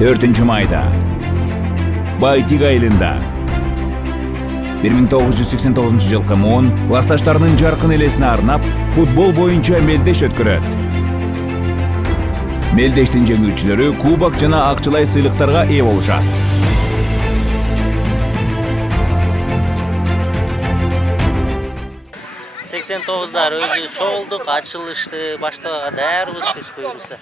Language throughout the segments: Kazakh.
4-майда Байтик айылында 1989 жылкы классташтарынын жаркын элесине арнап футбол боюнча мелдеш өткөрөт. Мелдештин жеңүүчүлөрү кубок жана акчалай сыйлыктарга ээ болушат. Дар өзү чогулдук, ачылышты баштабага даярбыз биз буюрса.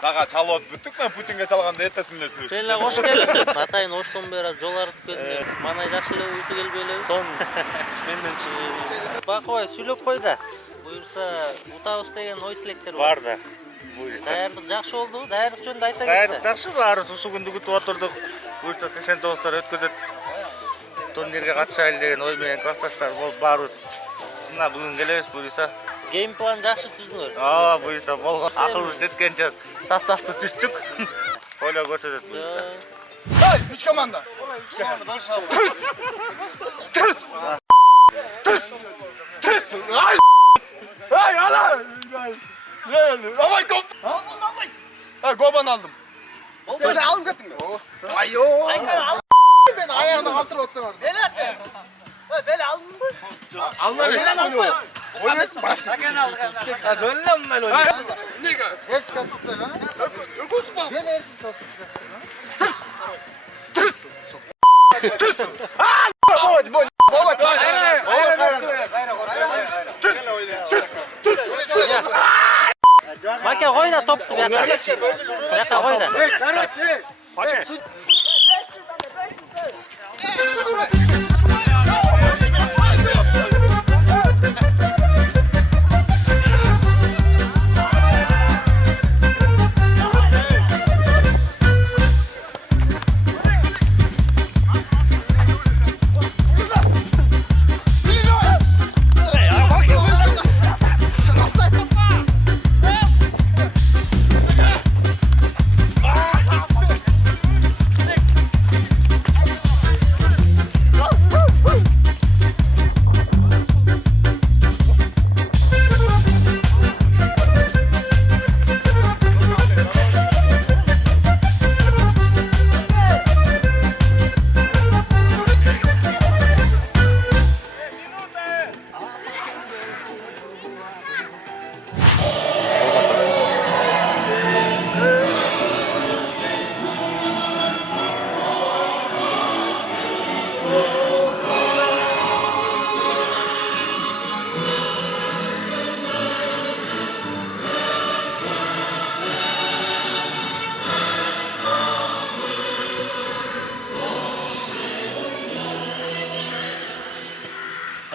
Сага чалып бүттүк мен Путинге чалганда эртесин эле сүйлөшүп. Сен эле кош келесиң. Атайын оштон бери жол арып көзүнө. Манай жакшы эле уйку келбейлеби? Сон сменден чыгып. Бакыбай сүйлөп кой да. Буюрса утабыз деген ой тилектер Бар да. Буюрса. Даярдык жакшы болду. Даярдык жөнүндө айта кетсең. Даярдык жакшы, баарыбыз ушул күндү күтүп отурдук. Буюрса 89-тар өткөзөт. Турнирге катышайлы деген ой менен классташтар болуп баарыбыз мына бүгүн келебиз буюрса. Гейм план жакшы түздүңөр. Буюрса болгон акылыбыз жеткенче составты түздүк. Ойлоо көрсөтөт буюрса. Ай, үч команда. Үч команда болушабы. Тырс. Тырс. Тырс. Ай! Ай, ала! Давай гоп. Bunu almayız. Ha, goban aldım. Sen de alın götün mü? Ayo. Ben ayağını kaldırıp oturuyorum. Beni açayım. Beni aldın mı? Alma beni oynuyor. Oynat bak. Sakin al. Ya dönle mi ben oynuyorum? Ne kadar? Geç kasıtlı ha? Öküz mü? Gel el sos. Tırs. Tırs. Tırs. Aa! Baba. Baba. Tırs. Tırs. Tırs. Maka koy da toptu bir yaka. Yaka koy da. Hadi.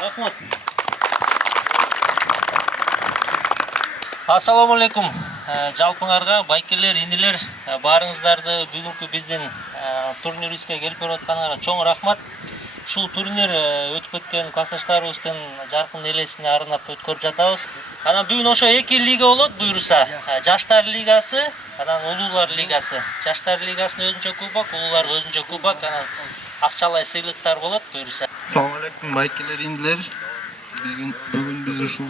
Рахмат. Ассаламу алейкум. Жалпыңарга байкелер, инилер, баарыңыздарды бүгүнкү биздин турнирибизге келип атканыңарга чоң рахмат. Ушул турнир өтүп өткөн классташтарыбыздын жаркын элесине арнап өткөрүп жатабыз. Анан бүгүн ошо эки лига болот буюрса. Жаштар лигасы, анан улуулар лигасы. Жаштар лигасынын өзүнчө кубок, улууларга өзүнчө кубок, анан акчалай сыйлыктар болот буюрса. Assalamu alaikum байкелер, инилер. Бүгүн биз ушул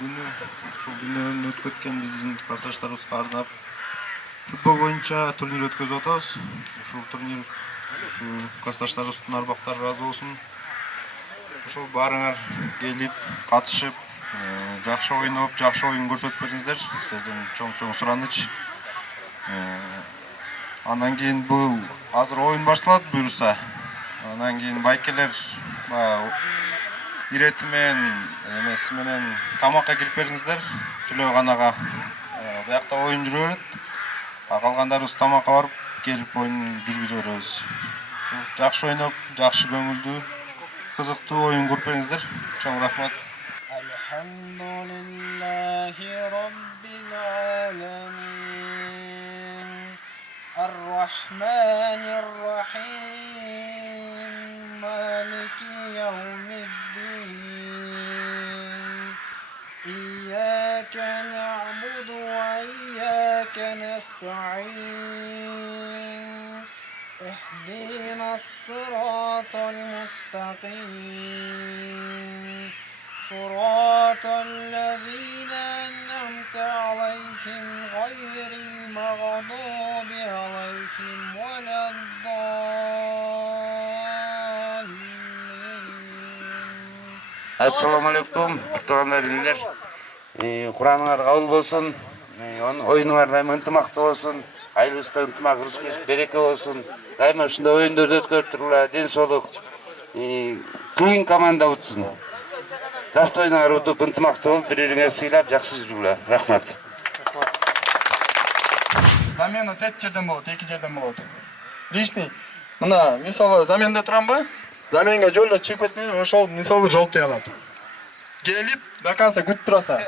күнү өтүп өткөн биздин классташтарыбызга арнап футбол боюнча турнир өткөзүп атабыз. Ушул турнир классташтарыбыздын арбактары ыраазы болсун. Ушул баарыңар келип, катышып, жакшы ойноп, жакшы оюн көрсөтүп бериңиздер. Сиздерден чоң сураныч. Андан кийин бул азыр оюн башталат буюрса. Андан кийин байкелер ирети менен тамакка кирип бериңиздер. Чүлөканага биякта оюн жүрө берет. Калгандарыбыз тамакка барып, келип оюн жүргүзө беребиз. Жакшы ойноп, жакшы көңүлдүү, кызыктуу оюн көрүп бериңиздер. Чоң рахмат. Алхамдулиллахи Rabbil alamin. Ar-Rahmanir Rahim. Maliki yawmiddin. İyyâke na'budu ve iyyâke nesta'in. اهدنا الصراط المستقيم صراط الذين أنعمت عليهم غير المغضوب عليهم ولا الضالين. Assalamu alaikum. Tuğanlar dinler. Kur'an'lar kabul olsun. Oyunlar daima ıntımaqta olsun. Ayrılıqta ıntımақ rızkı bereke olsun. Daima şunda oyunlarda ötkörüp turula, den soluk. Kıyın komanda utsun. Жакшы ойнаңар утуп ынтымакты болуп, бири-бириңерди сыйлап, жакшы жүргүлө. Рахмат. Замена 3 жерден болот, 2 жерден болот. Лишний. Мына, мисалы, заменде турамбы? Заменге жолдо чыгып кеткен, ошол мисалы жолтуй алат. Келип, до конца күтүп тураса.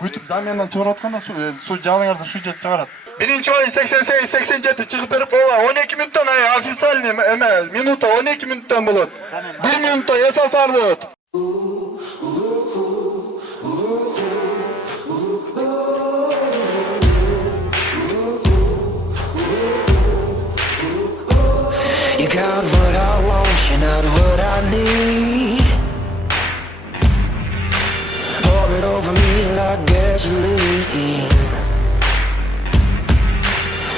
Күтүп замендан чыгарып атканда суу жалыңарды суу жетип чыгарат. Биринчи ойун 88-87 чыгып берип, ооба 12 мүнөттөн официальный эме, минута 12 мүнөттөн болот. 1 минутта эсасар болот. You got what I want, you're not what I need. Pour it over me like gasoline.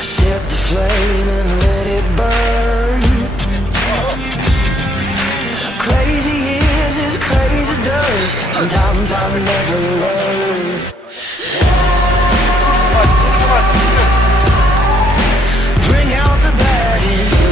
Set the flame and let it burn. Crazy is as crazy does. Sometimes I never learn. Bring out the bad in you.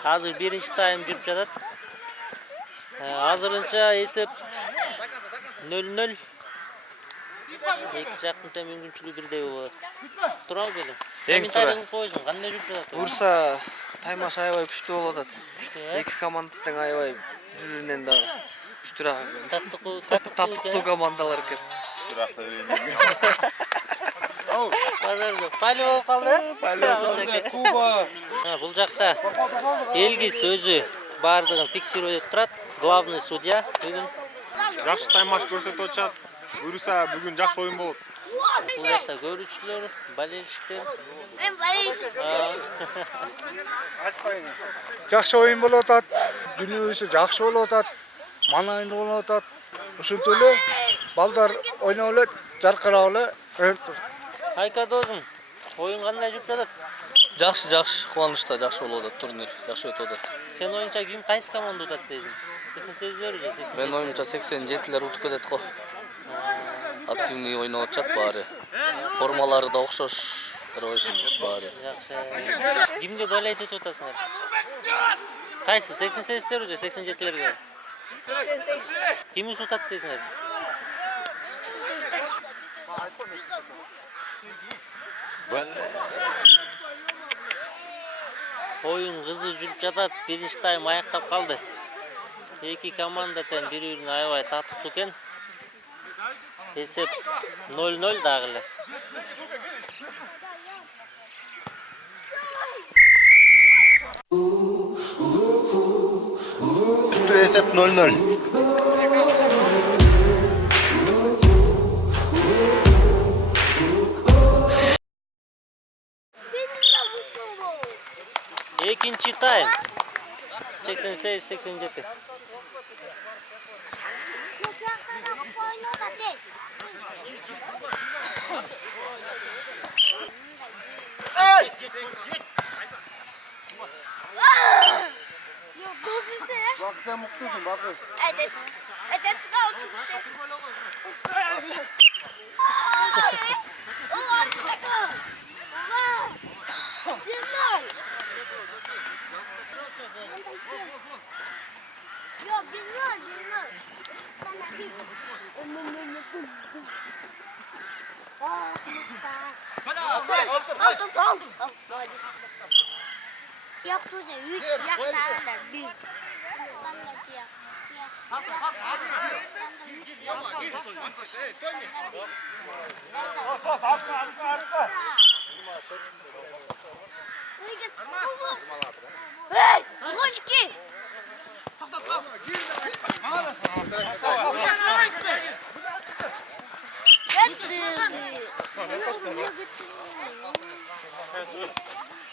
Hazır birinci time жүрүп жатат. Азырынча эсеп 0-0. Эки жактын тең мүмкүнчүлүгү бирдей болот. Турабы белем. Комментарий койсун, кандай жүрүп жатат? Урса таймаш аябай күчтүү болуп атат. Эки команда тең аябай жүрүнөн дагы күчтүүрөөк экен. Таттыктуу командалар экен. Азырда пали болуп калды. Куба. Бул жакта Элгиз өзү бардыгын фиксировать этип турат. Главный судья бүгүн жакшы таймаш көрсөтүп атышат. Буюрса бүгүн жакшы оюн болот. Бул жакта көрүүчүлөр, болельщиктер. Мен болельщик. Жакшы оюн болуп атат. Дүнүбүз жакшы болуп атат. Манайында болуп атат. Ушинтип эле балдар ойноп эле, жаркырап эле өтүп тур. Айка досум, оюн кандай жүрүп жатат? Жакшы, кубанычта жакшы болуп атат турнир, жакшы өтүп атат. Сен оюнча ким кайсы команда утат дейсиң? 88-лер же 80? Мен оюнча 87-лер утуп кетет го. Активный ойноп атышат баары. Формалары да окшош. Ройсын баары. Жакшы. Кимге болейт этип атасыңар? Кайсы 88-лер же 87-лерге? 88. Ким утат дейсиңер? Oyun hızlı жүрүп жатат. Биринчи тайм аяктап калды. Эки команда тең бири-бирин аябай таттыктуу экен. Эсеп 0-0 дагы эле. Esep 0-0. Экинчи тайм 88-87. Yok, bu bize ya. Bak sen mutlusun bak. Evet. Evet, ben oturmuşum. Allah aşkına. Allah. Bilmem. Yok, bilmem. Aldım. Yaptı da 3 tane de bir. Hey, Koşki.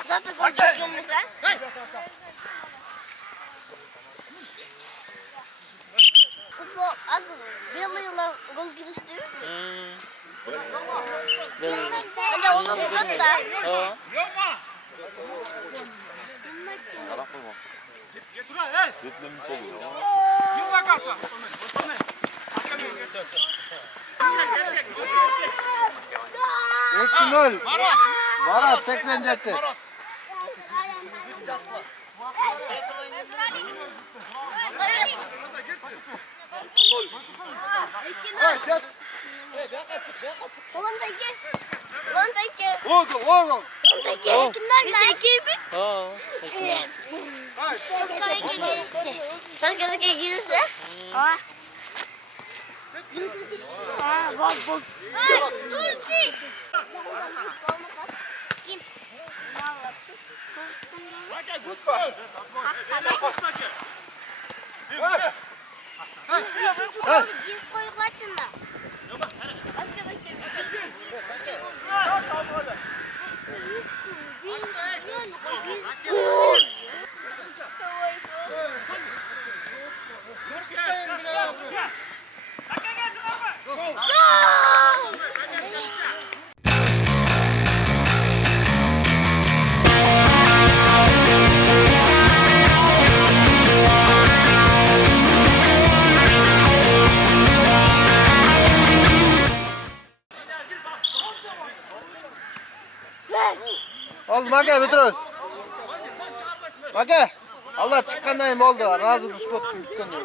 Zaten gol gelmese. Futbol az yılla gol girişti mi? Ben de onu buldum da. Nol. Marat 87. Oğlum. Bak. Hey, dur sil. Kim? Oğlum Mage bitiyoruz. Mage. Allah çıkkandayım oldu. Razı kuş kottun dükkanı.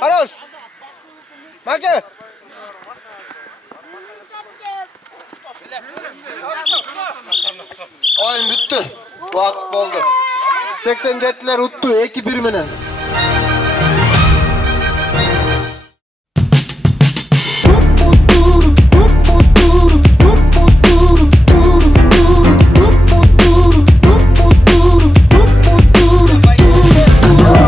Haroş. Mage. Oyun bitti. Vakit oldu. 87'ler uttu 2-1 mine.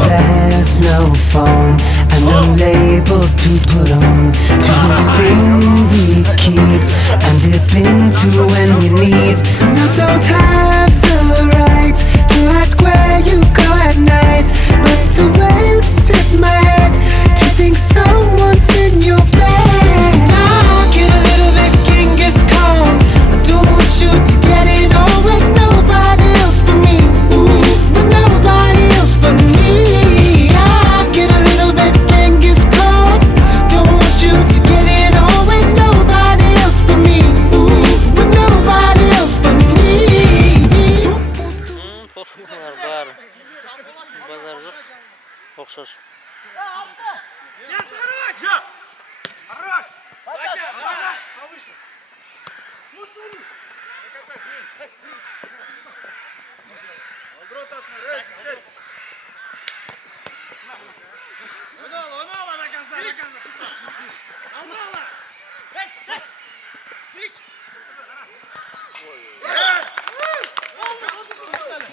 There's no phone and no labels to put on to this thing we keep and dip into when we need. No, don't have the right to ask where you go at night, but the waves hit my head to think someone's in your bed. Now get a little bit Genghis Khan. I don't want you to get it on with nobody else but me. With nobody else but me. I get a little bit Genghis Khan. Don't want you to get it on with nobody else but me. With nobody else but me. Torunlar var. Bazar yok. Okşaş.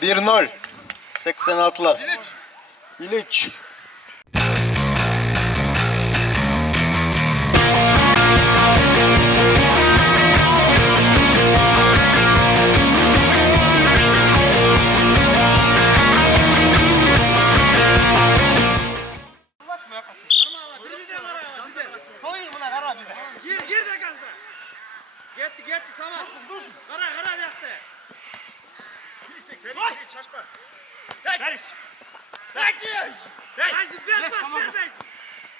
Bir 0 86'lar. İliç. Gitti tamam. Dursun. Kara yaktı. Koy. Şaşma. Deriş. Deriş. Ver bak ver.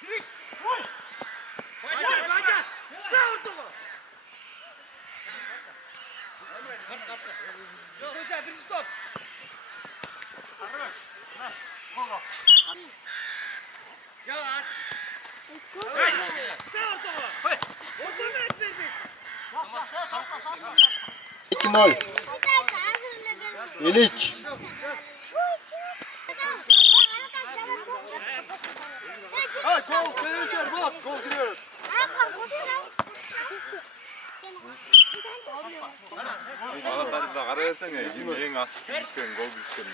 Git. Koy. Bacak. Sağ vurdu mu? Yok hocam birinci top. Arkadaş. Kola. Yavaş. Hey. Sağ vurdu mu? Hey. Orada mı etmedin? Şaşma. 2-0. İliç. Hay kol televizyon bas kol giriyoruz. Ağlatları da kara versene. Yemeğin az. Bisken, gol bisken.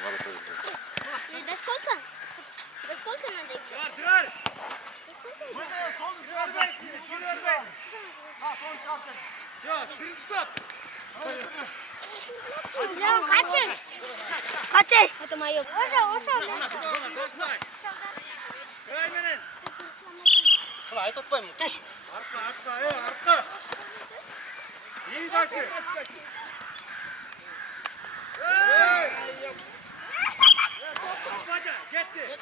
Сколько надо? Çıkar. Burada son çıkar be. Geliyor be. Ha son çıkarsın. Yok birinci top. Ya kaçın. Kaçın. Hadi mayo. Orta. Öğmenin. Ulan ayıp atmayın mı? Düş. Arka. İyi başı. Hey. Baca gitti.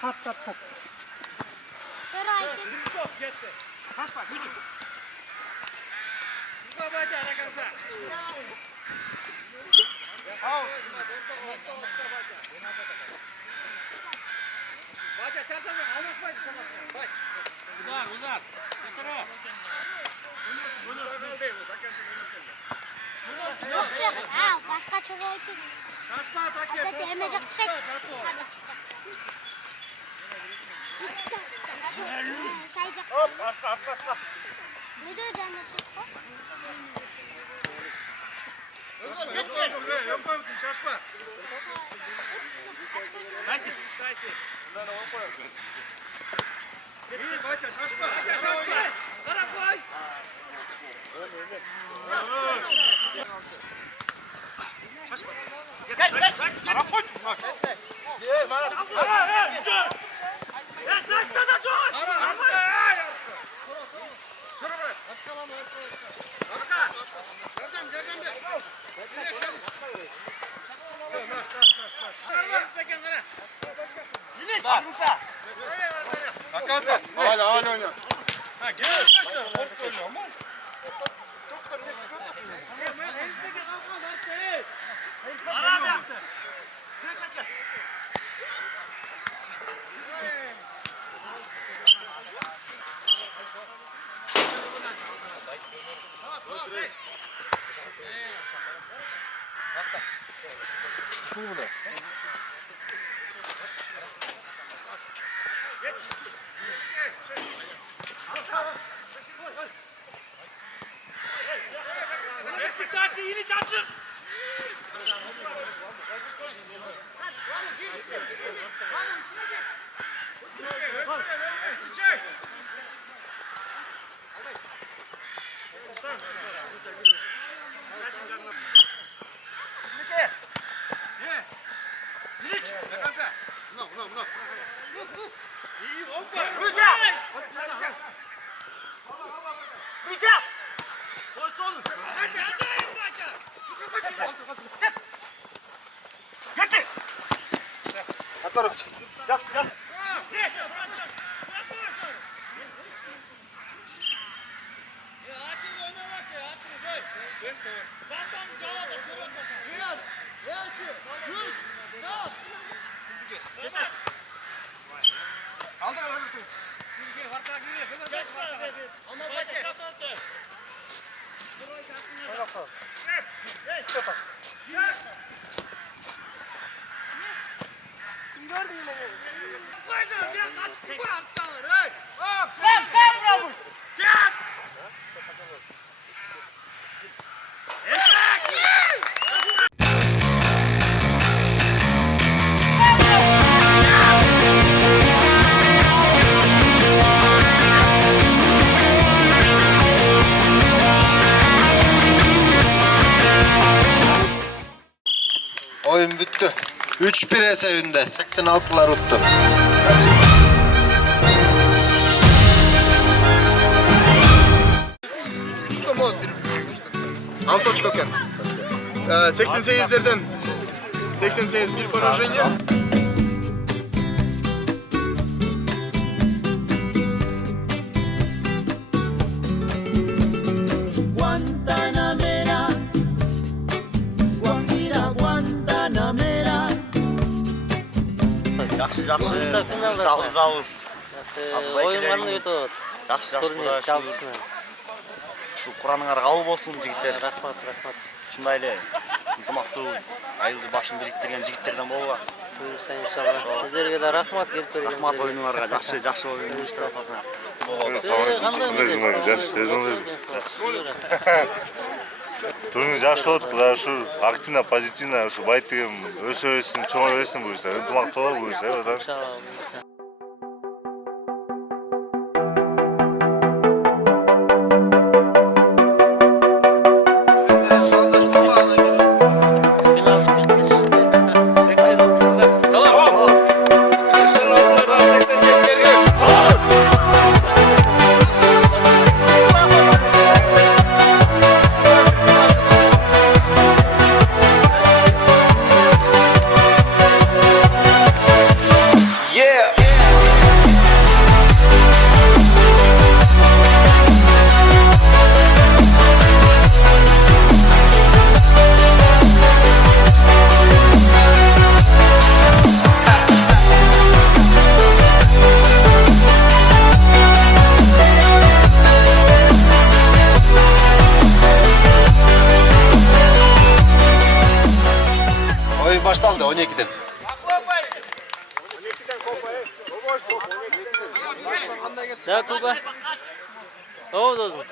Kat. Birinci top gitti. Kaç bak hücum. Şurada baca rakamsa. Baca çarşamba almasmaydı tamam. Baş. Uzar. Getir o. Bunu değil bu. Ha, başka çoğu oldu. Şaşma atak ya. Hatta demeyecek şey. Sayacak. Hop atla. Ne diyor canım? Gitme. Yok musun şaşma. Daysi. Bundan onu koyalım. İyi baca şaşma. Kara koy. Geç. Kara koy. Gel bana. Ya taşta da dur. Şunu bırak. Arka. Gördüm bir. Hakan hala oynuyor. Ha gel. Top oynuyor ama. Ara yaptı. Beşiktaş'ı yeni çarçın. Oyun bitti. 3-1 esevinde 86'lar uttu. очко екен. 88'lerden 88 bir поражение. Guantanamera, Guajira Guantanamera. Жақсы, Бұйырса финалда сағыз. ойынғаны өтіп Жақсы, турнир құда жалпысына. шу Құраныңар қабыл болсын жігіттер. Рахмат. Шындай эле ынтымактуу айылды башын бириктирген жигиттерден болуга. Бұйырса иншалла. Сіздерге де рахмат келіп берген. Рахмат ойыныңарга, жакшы ойын уюштуруп атасыңар. Турнир жакшы болот, Кудай ушул активно, позитивно ушу байтыгым өсө берсин, чоңое берсин буюрса, ынтымактуу боло буюрса, Oyun başlandı 12'den. Да, Куба. Oldu.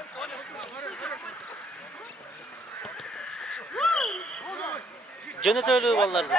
Jönetölü ballardı.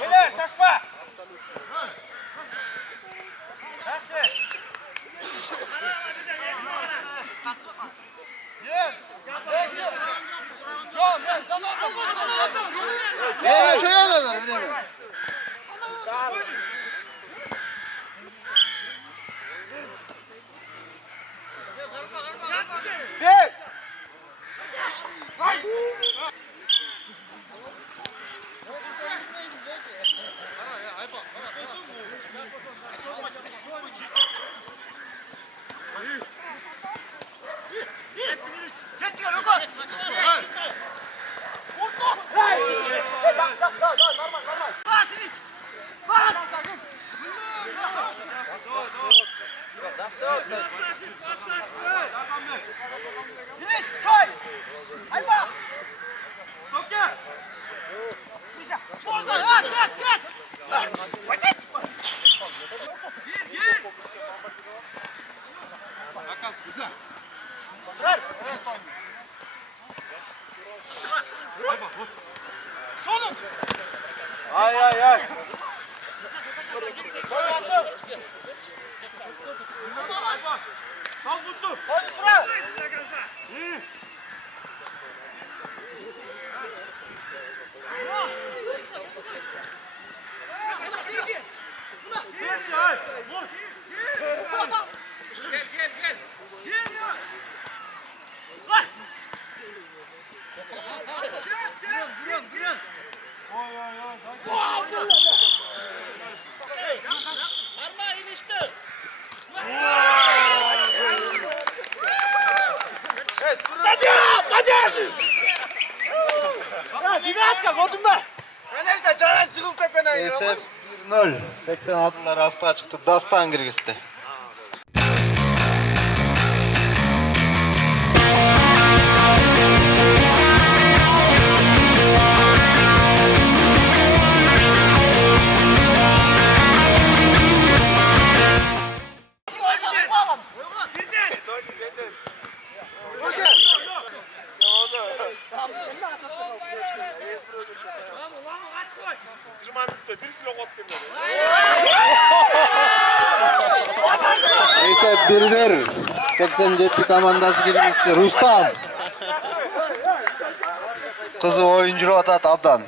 Beyler şaşma. Ay ay ay. Sal tuttu. Hadi bırak. İyi. Esep 1-0. 86'lar astığa çıktı. Dastan Girgis'te. Esep 1-1. 87 komandası Girgis'te. Rustam. Kızı oyuncu atat Abdan.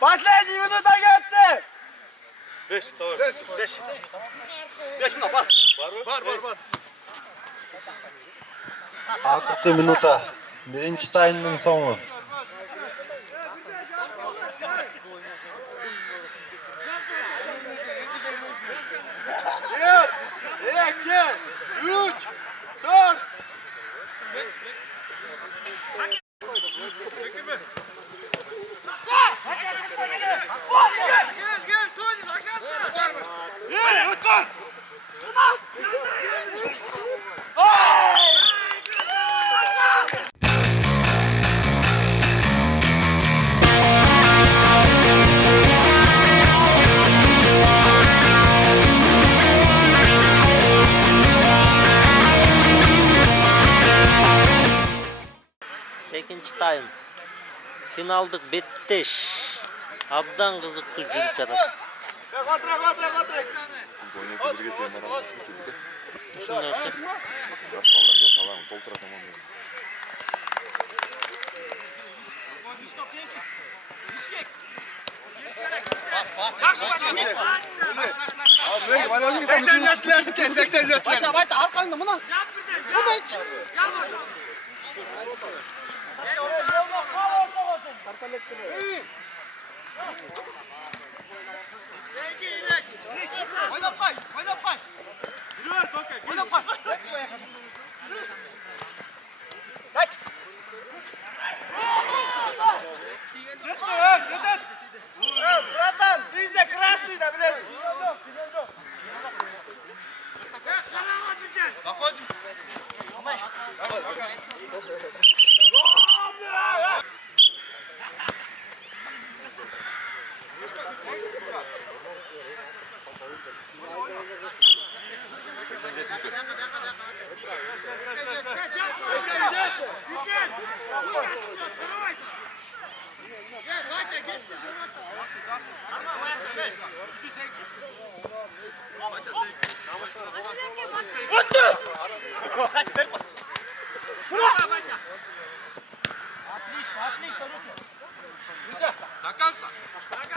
Последний минута getdi. 5 doğru. 5. 5 mi var? Var. 6 minuta. Birinci tayının sonu. Экинчи тайм. Финалдык беттеш. Абдан кызыктуу жүрүп жатат. Bayta arkanda mı lan? Братан, ты здесь красный, да, блядь? Заходим. Отлично, Руся. До конца.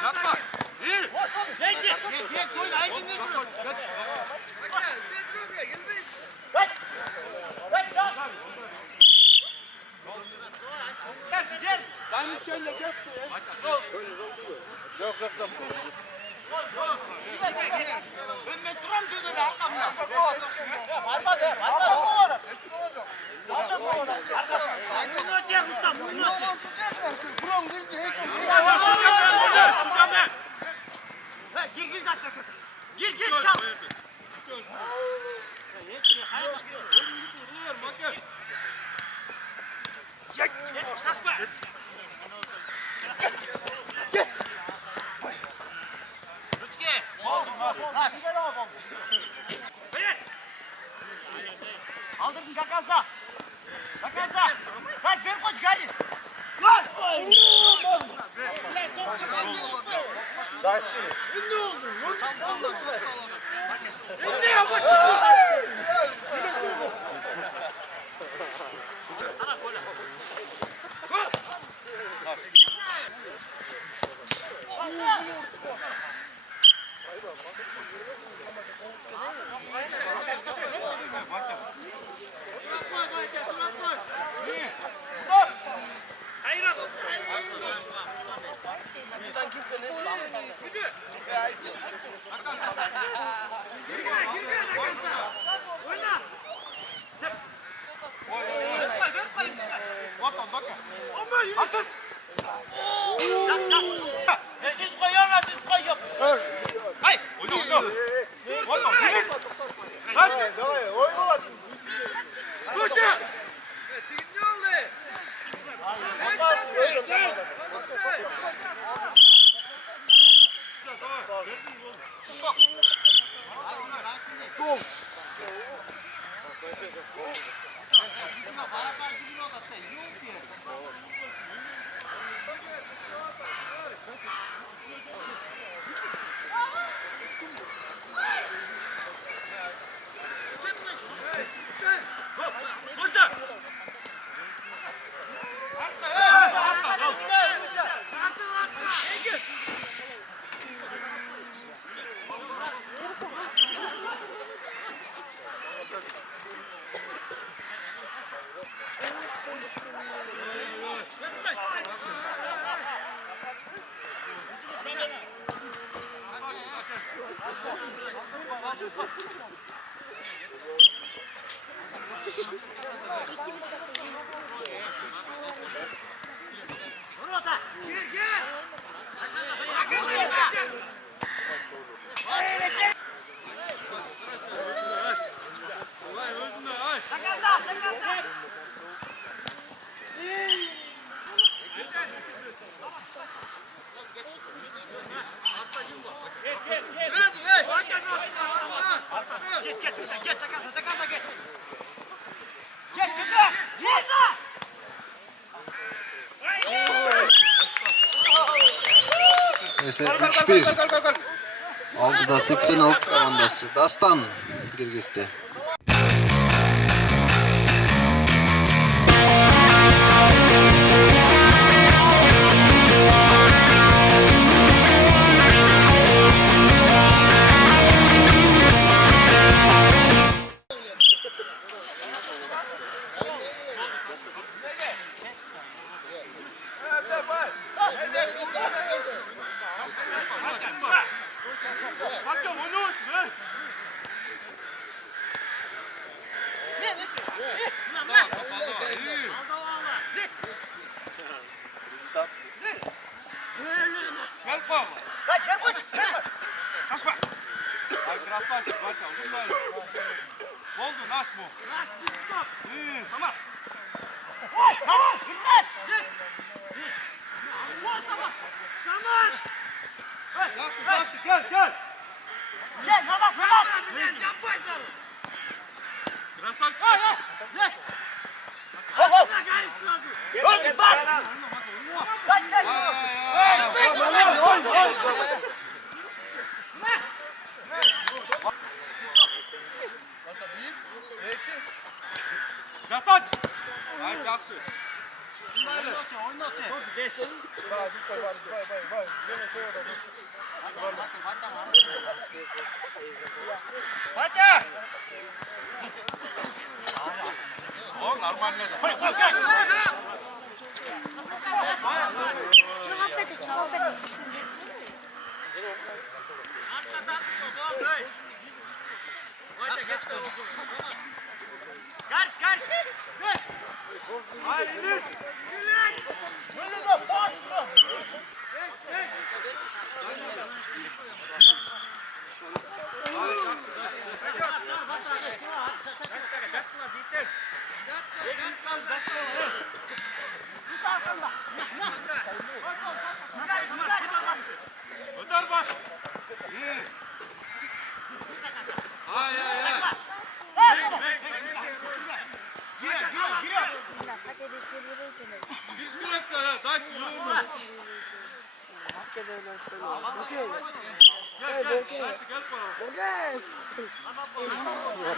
Жатма. И. Гel, koyun, haydi ne duruyor? Gel. Ben şöyle gel. Yok. Ben duram dedi arkamda. Varma de. Bunu çek usta, bunu çek. Buram girdi. Gir gaz takı. Gir çal. Saçma. Rıçki. Oldu. Beyler. Aldırdın kakansa. Kaç ver koç gari. Lan. Dersi. Ne oldu? Ne yapacağız? Siz koyuyor. Hayır. Oyna. Hadi. Oyna. Koşun. Ne oldu? Gol. ese 3-1. Altıda 86 komandası. Dastan Kırgız'da.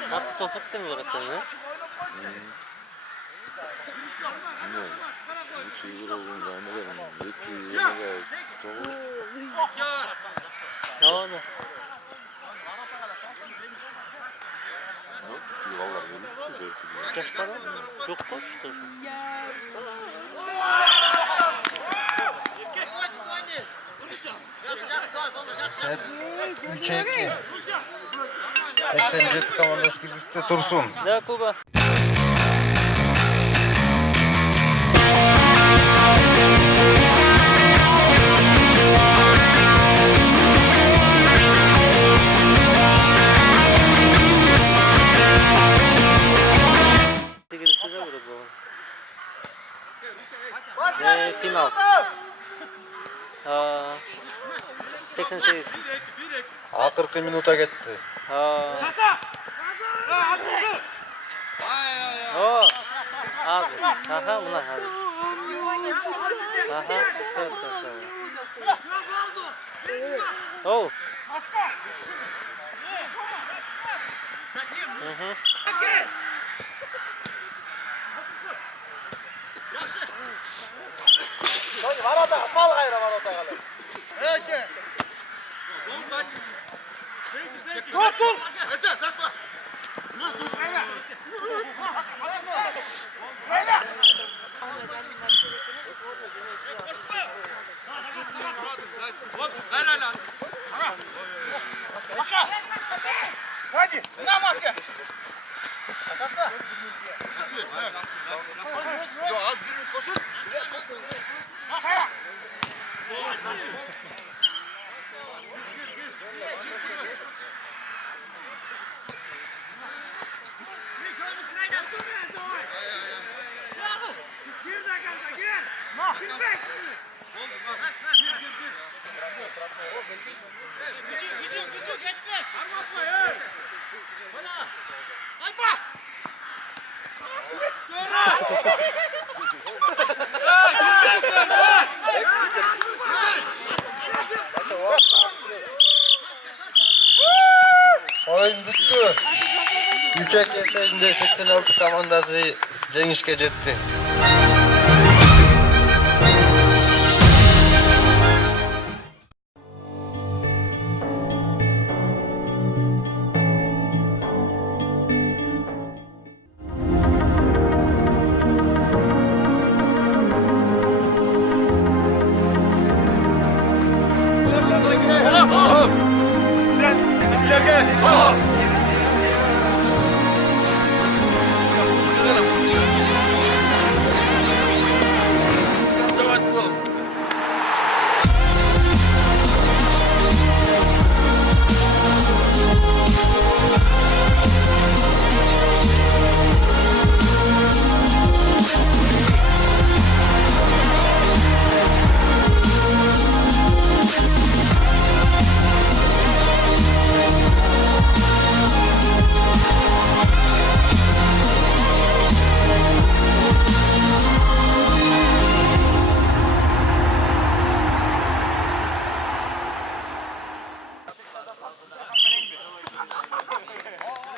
Katı tosattın mı bıraktın ya? Ne oldu? Yaşlar var mı? Yok koştu. Set 3'e 2. 87 komandası Kırgız'da Tursun. Da Kuba. Final. 88. Akırkı minuta gitti. Abi. Aha bunlar abi. Aha. Sağ. Oh. Varada, sal gayrı varada gayrı. Peki. Dur. Eser, şaşma. Dur. Böyle. Başka. Hadi. Ne maske? Akasa. Nasıl? Yo az bir koşun. Başka. 3 kesimde 86 komandası жеңишке жетти.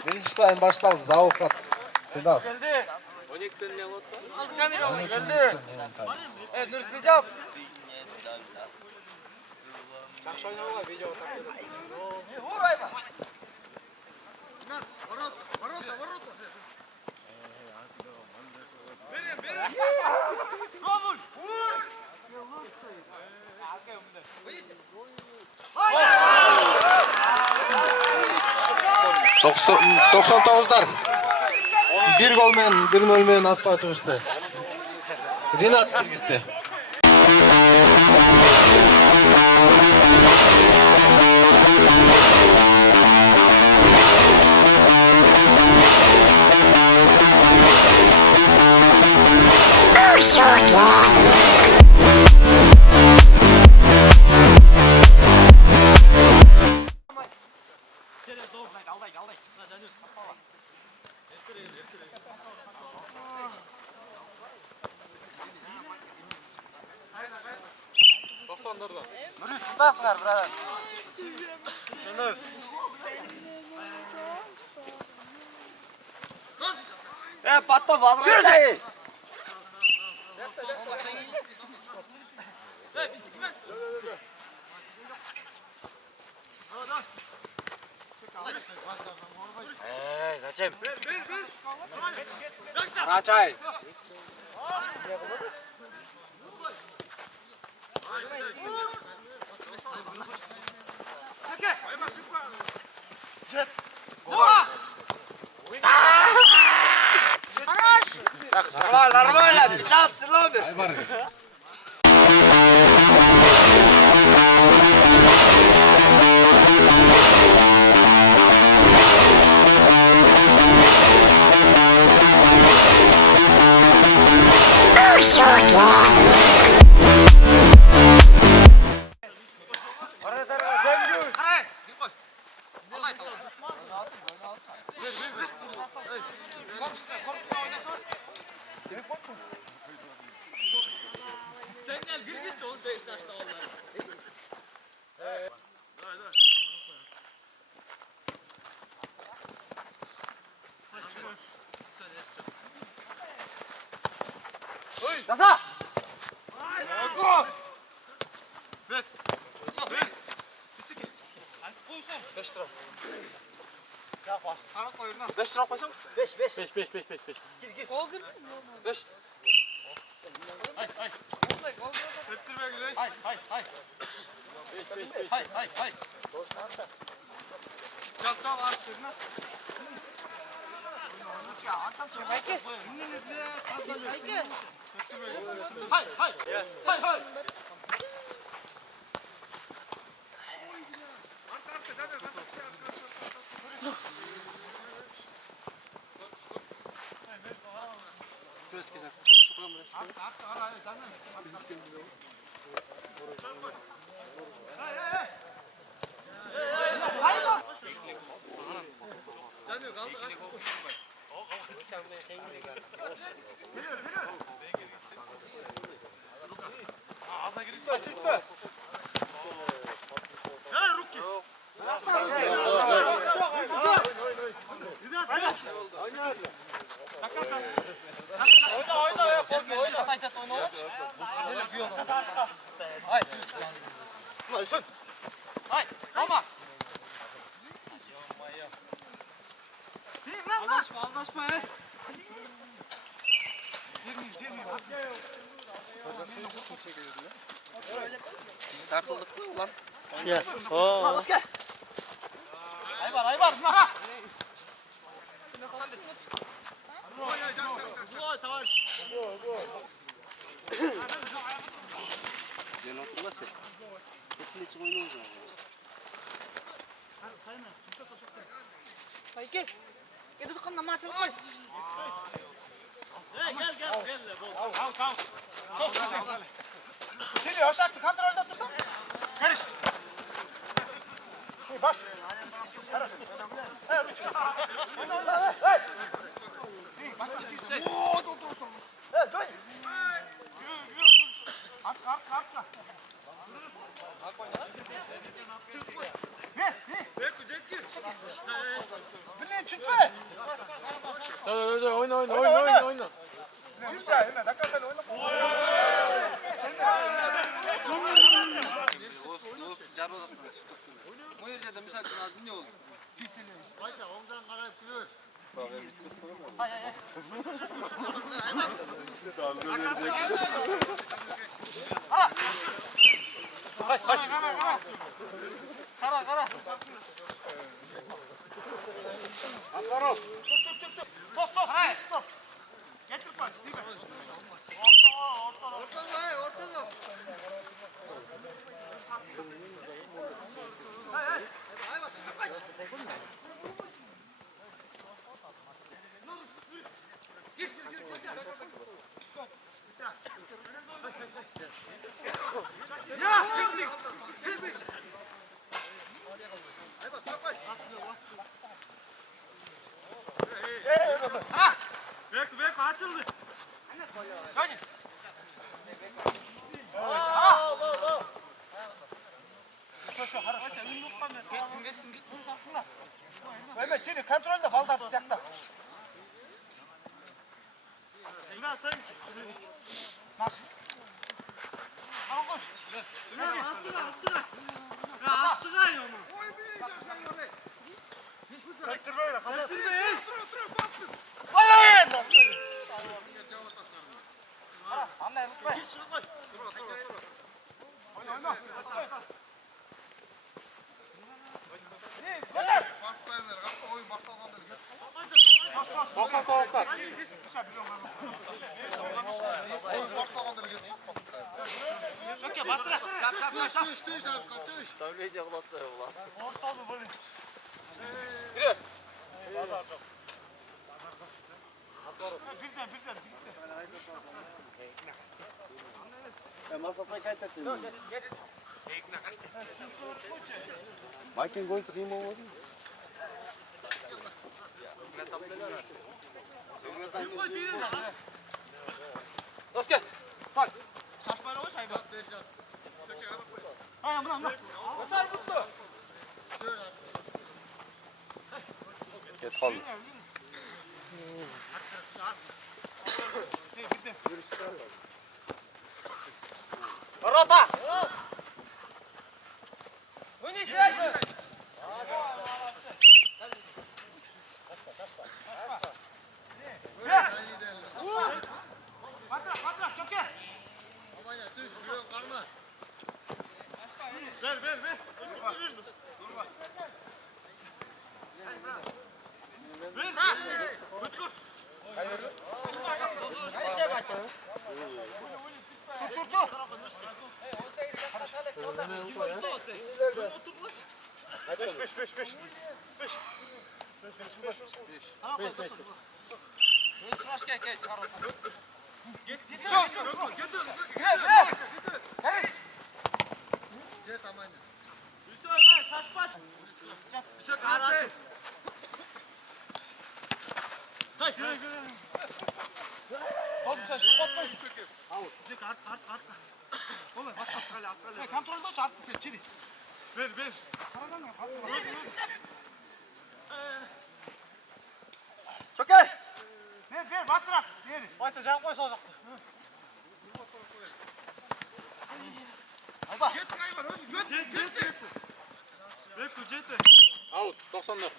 Birinci sayın başladı. Zavukat. Final. Nursijon. Тоқсан bir golмен, bir nolmen aspa çıkıştı. Rinat kirgizdi. Patla vazgeç. Зачем? Рачай. Нормально, 15 номер. Sen gel Girgizce onu seyirci açtı onları. Gaza! Go! Ver. Ver. Bisiki. Ay koysun. 5 lira. Ya bak. Para koyun lan. 5 lira koysun. 5. Gir. Gol gir. 5. Hay. Ettirme güzel. Hay. Hay. Çal atsın lan. Ya açam çek. Hay. Tutma. Ha, Ruki. Tartıldık mı ulan? Ya. Oo. Seni aşağı kontrolde tutsan. Karış. Baş. Oyna. Güzel, hemen dakika sen oyna. Beko açıldı. Mehmet seni kontrolde baldan tutacaklar. Ünal sen. Nasıl? Al koş. Attılar ya onu. Bektir böyle. Bektir böyle. Hayır. Anne unutma. Oyna. Michael going to him over. Doske. Bak. Saçmayla o çay bak. Hayır buna. Bunlar mutlu. Get kaldı. Rota. Bu ne şey? Batra, çok iyi. Ver. Dur bak. Kut. Hayır. Kontrolde olsa attı sen çiriz. Ver. Çok iyi. Ver, batırak. Ver. Batı can koy sozaktı. Аут, 90'lar.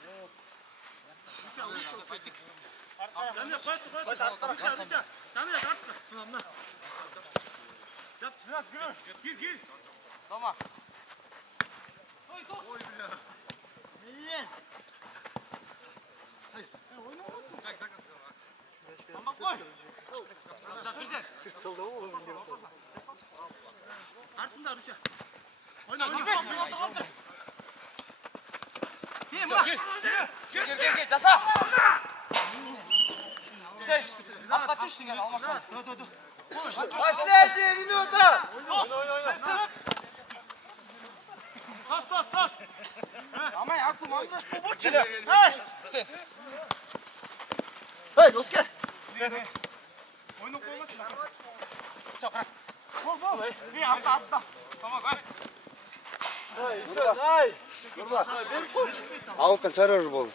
Ауылдан чараж болды.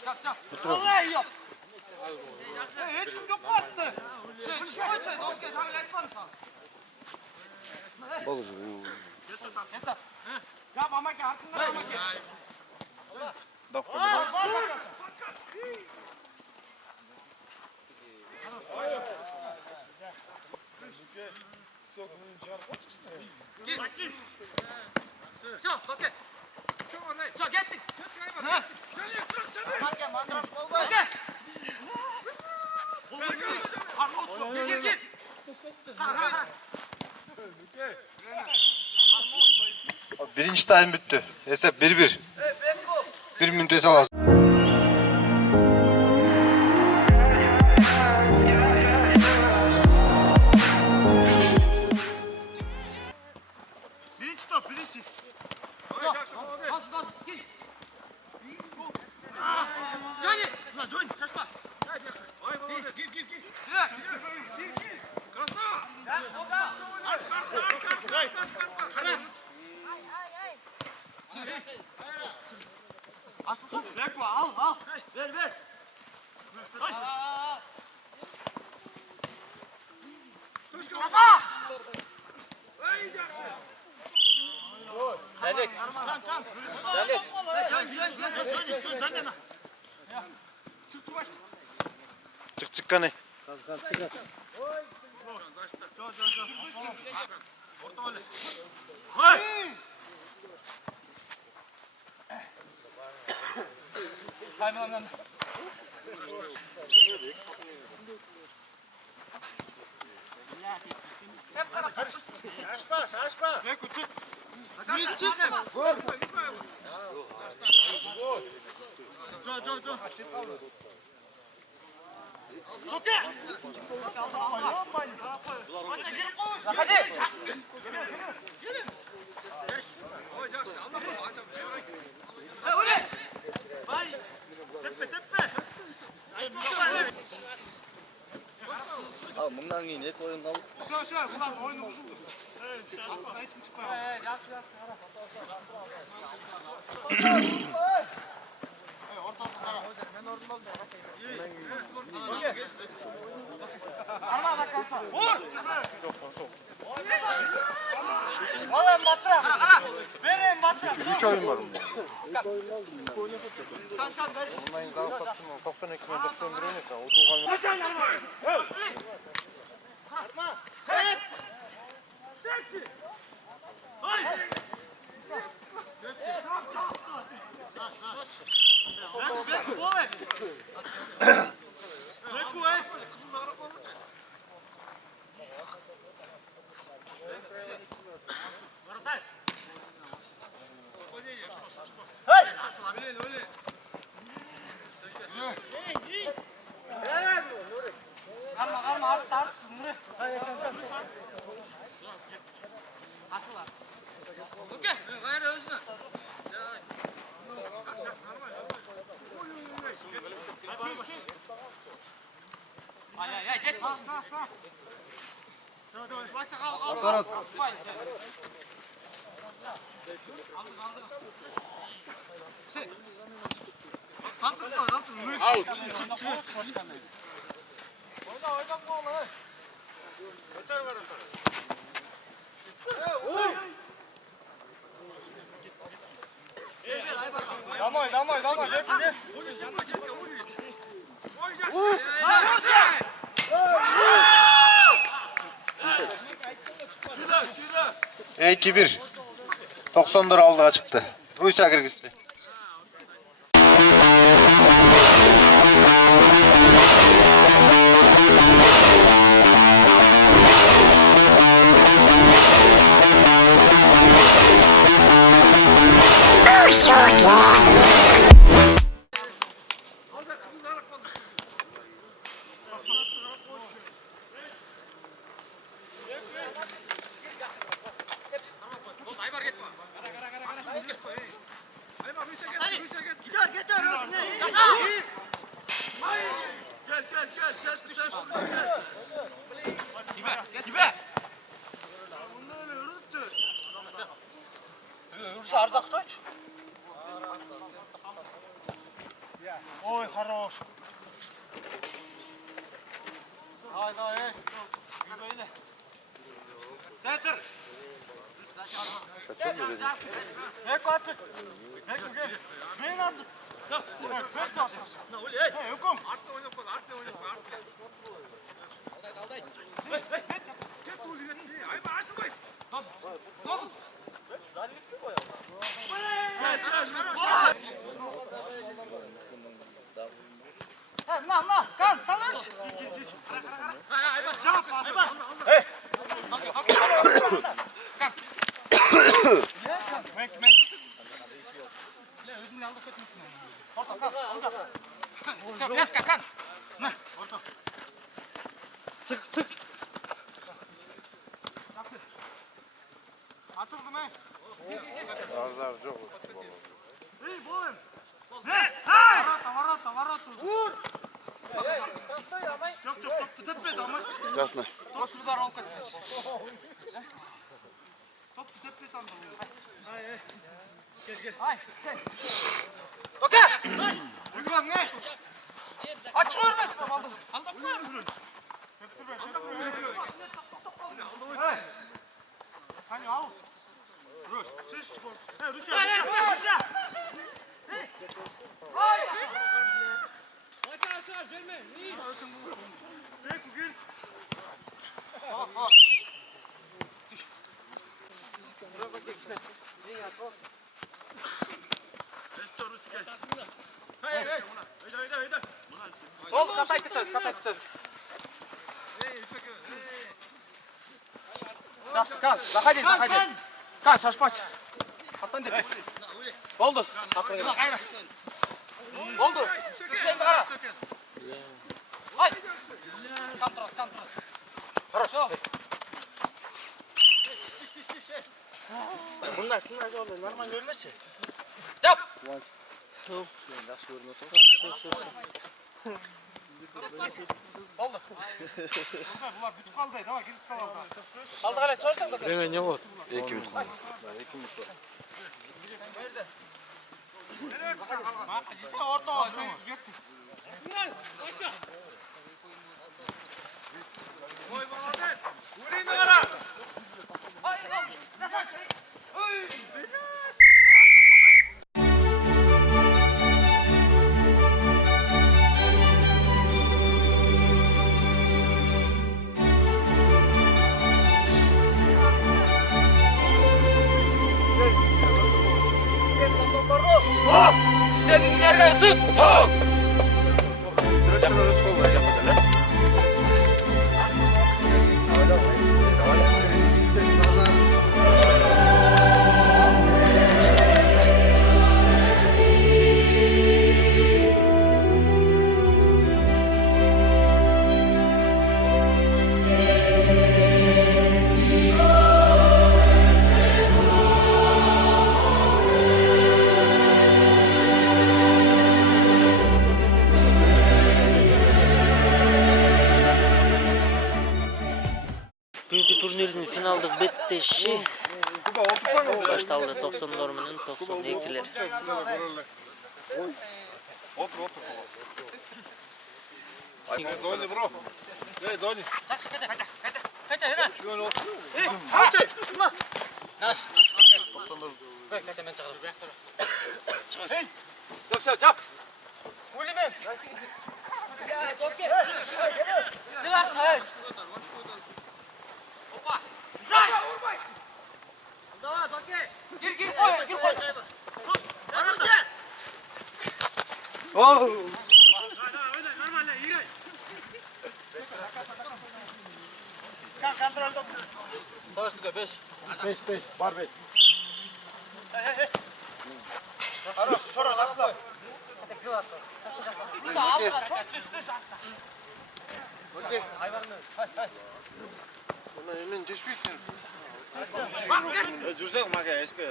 Болды уже. Birinci time bitti. Hesap 1-1. 1 minut hesap alsın. Çık kanı. Bundan кейін екі ойын қалды. Üç oyun var bunda. Ondan daha kattım. 92 mi 91 mi? Out. Öter var öter. 2-1. 90'lar aldığa çıktı. Rusya Kırgızistan. Ой, хорош. Давай, давай. Böyle. Tetir. Hep açık. Hep gel. Ben açık. Hep açık. Hey, hukum. Artta oynayıp koy. Artta oynayıp koy. Artta. Alday. Ket oluyor. Ay başım koy. Dur. Na, kan, salınç. Ay, cevap. Hey. Kan. Mek. Le özümle aldık etmesin. Orta kan, orta. Sok, kan. Na, orta. Çık. Açıldı mı? Azar çok. Hey, boyun. Ne? Hey! Varata. Vur! Çok top tepede ama. Satma. Dostlar olsak ne? Top tepe sandım. Hay. Gel. Hay. Okey. Ulan ne? Aç vermez mi? Aldım mı? Hey. Hani al. Rus. Ses çıkar. Hey Rusya. Hey. Ay. Açar gelme. İyi. Ne kugil? Buraya bak geçine. Ne yapalım? Esto Rusya. Hey. Hayda. Ol katay tutuyoruz. Kan, заходи. Kan, şaşpaç. Hattan dedi. Oldu. Oldu. Sen de ara. Haydi. Kontrol. Хорошо. Bunlar şöyle normal görmesi. Yap. Oldu. Bunlar bütün kaldıydı ama gidip kalalım. Kaldı hala çağırsan da. Hemen ne oldu? 2 minut. Nerede? Nereye çıkalım? Bak, gitse orta oldu. Bunlar, kaçça. Oy bahadır. Vurayım ara. Hayır, nasıl aç? Oy. İstediğin yerden sus! Бүгүнкү турнирдин финалдык беттеши башталды 90 менен 92-лер. Дони, бро. Эй, Дони. Катя, Хена! Эй, Санчей! Наш! Катя, мен чыгырып. Эй! Все, жап! Улимен! Дилар, эй! Опа! Жай! Жүрсек мага эске.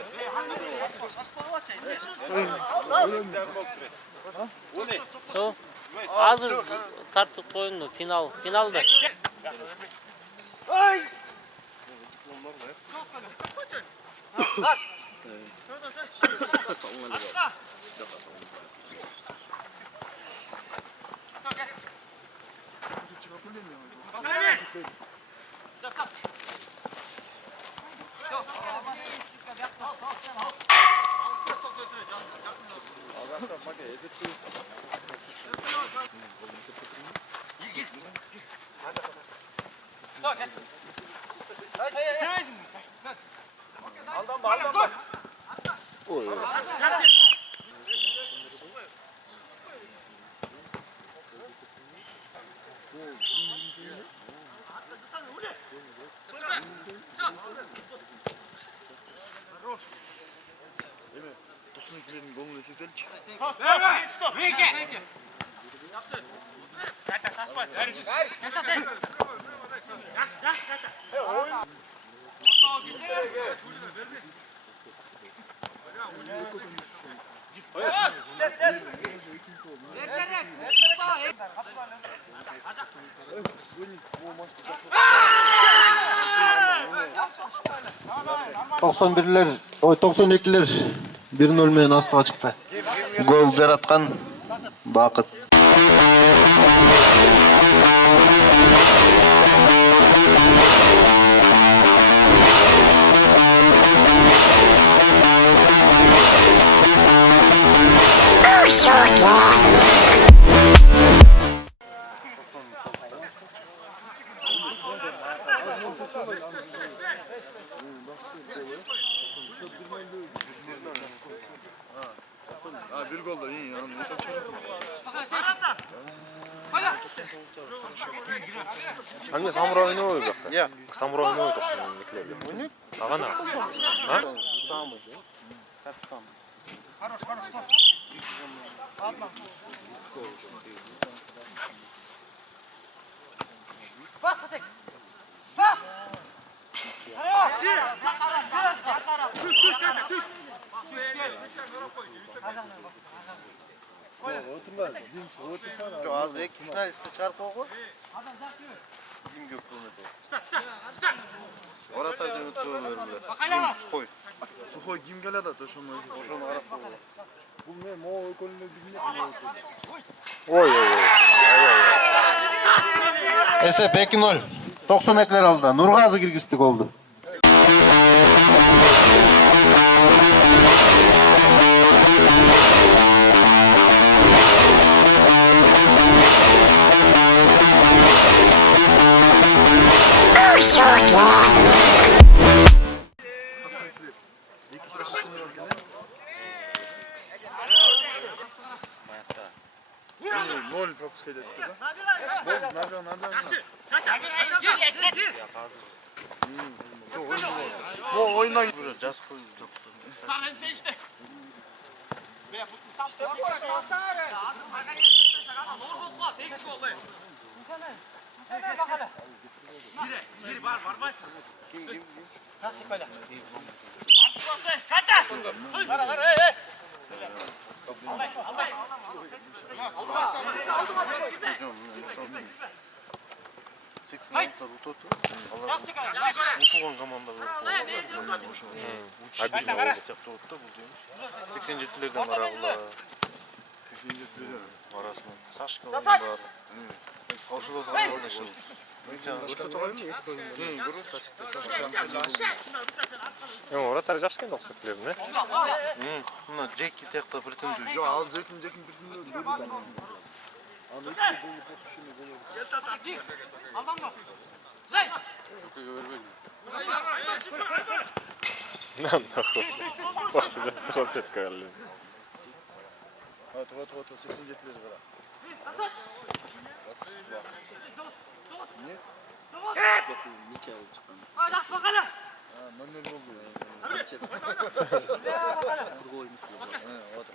Азыр тартып коюнду финалда. Ой 92'ler 1-0 менен астыга чыкты. Гол жараткан Бакыт. Bir gol da iyi yani. Hangi Samuray oynuyor bu yakta? Ya. Samuray oynuyor 92'lerle. Oynuyor. Agana. Ha? Tamam. Bas Katek. Bas. Şu az ek finaliste çarpı oku. Kim gökdülmedi. Orata günü tığılırlar. Sukoy. Sukoy kim geledi de şunu arap oku. Bu ne? Mo okulunu bilmek Oy. Esep 2-0. 92'ler aldı. Nurgazı girgistik oldu. Nol пропуска edildi. O oyundan jaz koydu. Utuğun komanda böyle. 87'lerden var Allah. 87'lerden arasında. Saşka var. Karşıda da oynaşır. Orada Jaşken 92'ler ne? Buna Jackie tekte pretendüyor. Yo, al Jack'in pretendüyor. Aldan mı? Bak bir de kaset geldi. Otur 87'leri kara. Ne? Neçe oldu çıkan? Жақсы бақала. 0-0 oldu. Neçe? Koymuş bu. Otur.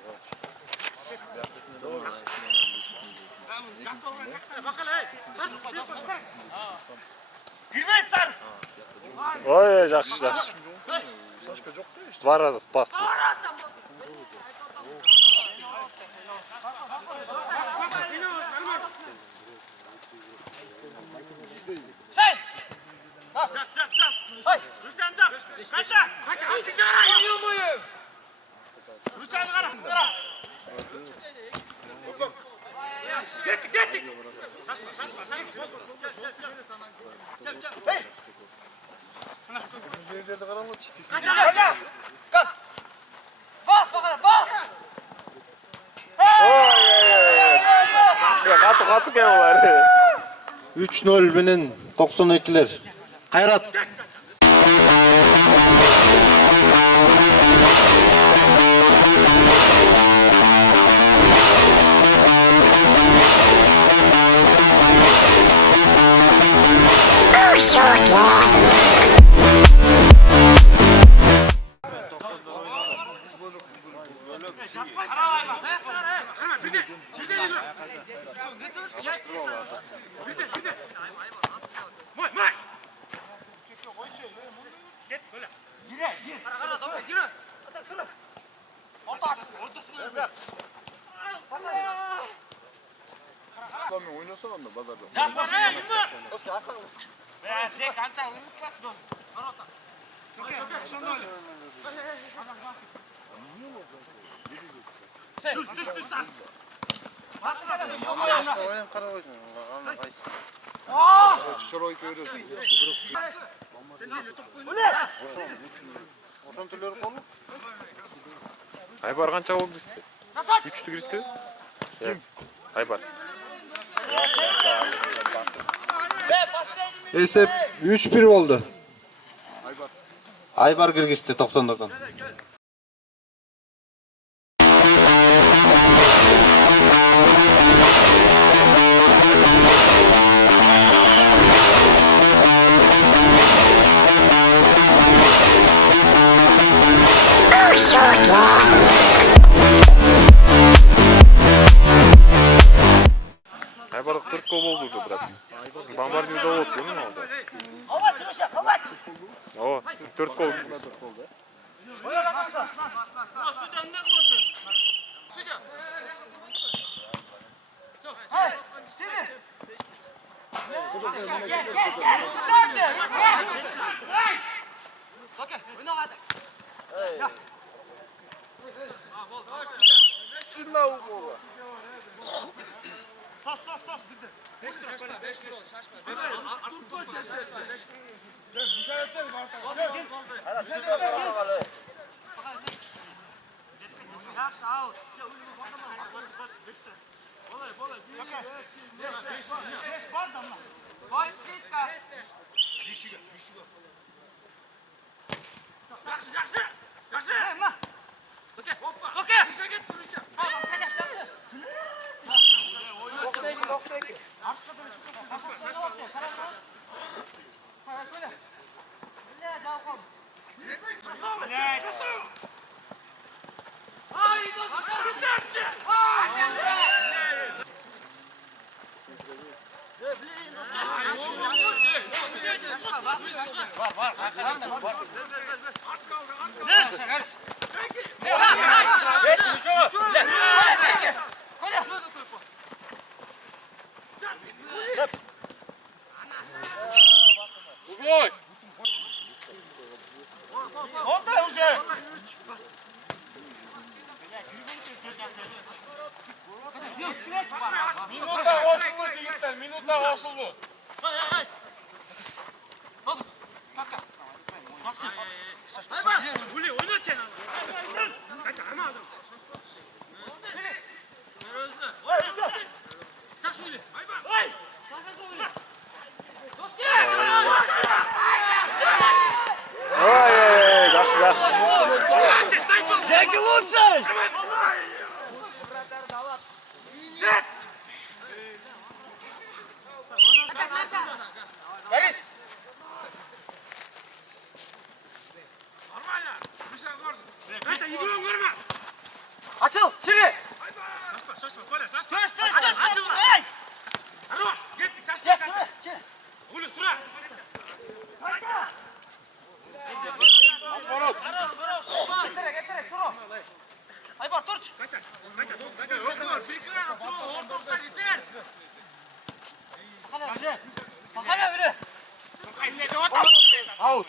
Girmezsen. Ой, жақсы. Сашка жоқ та işte. Два раза спас. Sen. Jap. Hay. Ruslan jap. Qayta. Hadi qara. Yo'q. Ruslan qara. Get. Şaşma. Hey. Üzerinde karanlık çizdik. Kalk. Bas bakalım, bas. Қатты кем олар. 3-0 менен 92'ler. Кайрат. Kami oynasa onda bazarda. Oyun kara koysun. Allah kaysın. Şoroy görüyorsun. Ошон түрлөрү колу. Айбар канча болду киришти? 3-тү киришти? Ким? Айбар. Esep 3-1 oldu. Aybar kirgizdi 90'dan. Айбар 4 гол болду уже, брат. Бомбардир да болот, көрдүңүз алда. О, 4 гол. Жақсы. Açıl, çevir. Düş. Hey! Aybar turç. Bakana biri. Out.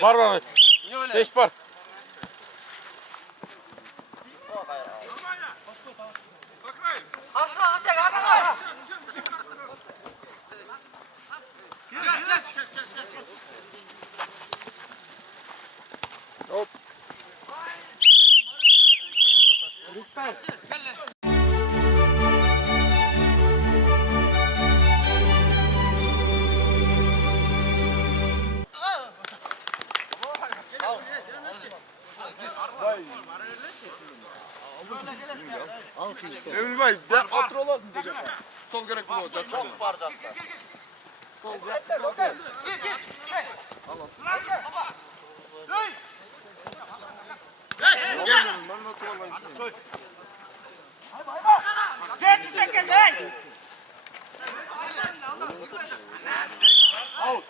Var. 5 var. Hop. Emre ben otur olasın diyeceğim. Sol gerek bu olacak. Çok var zaten. Al.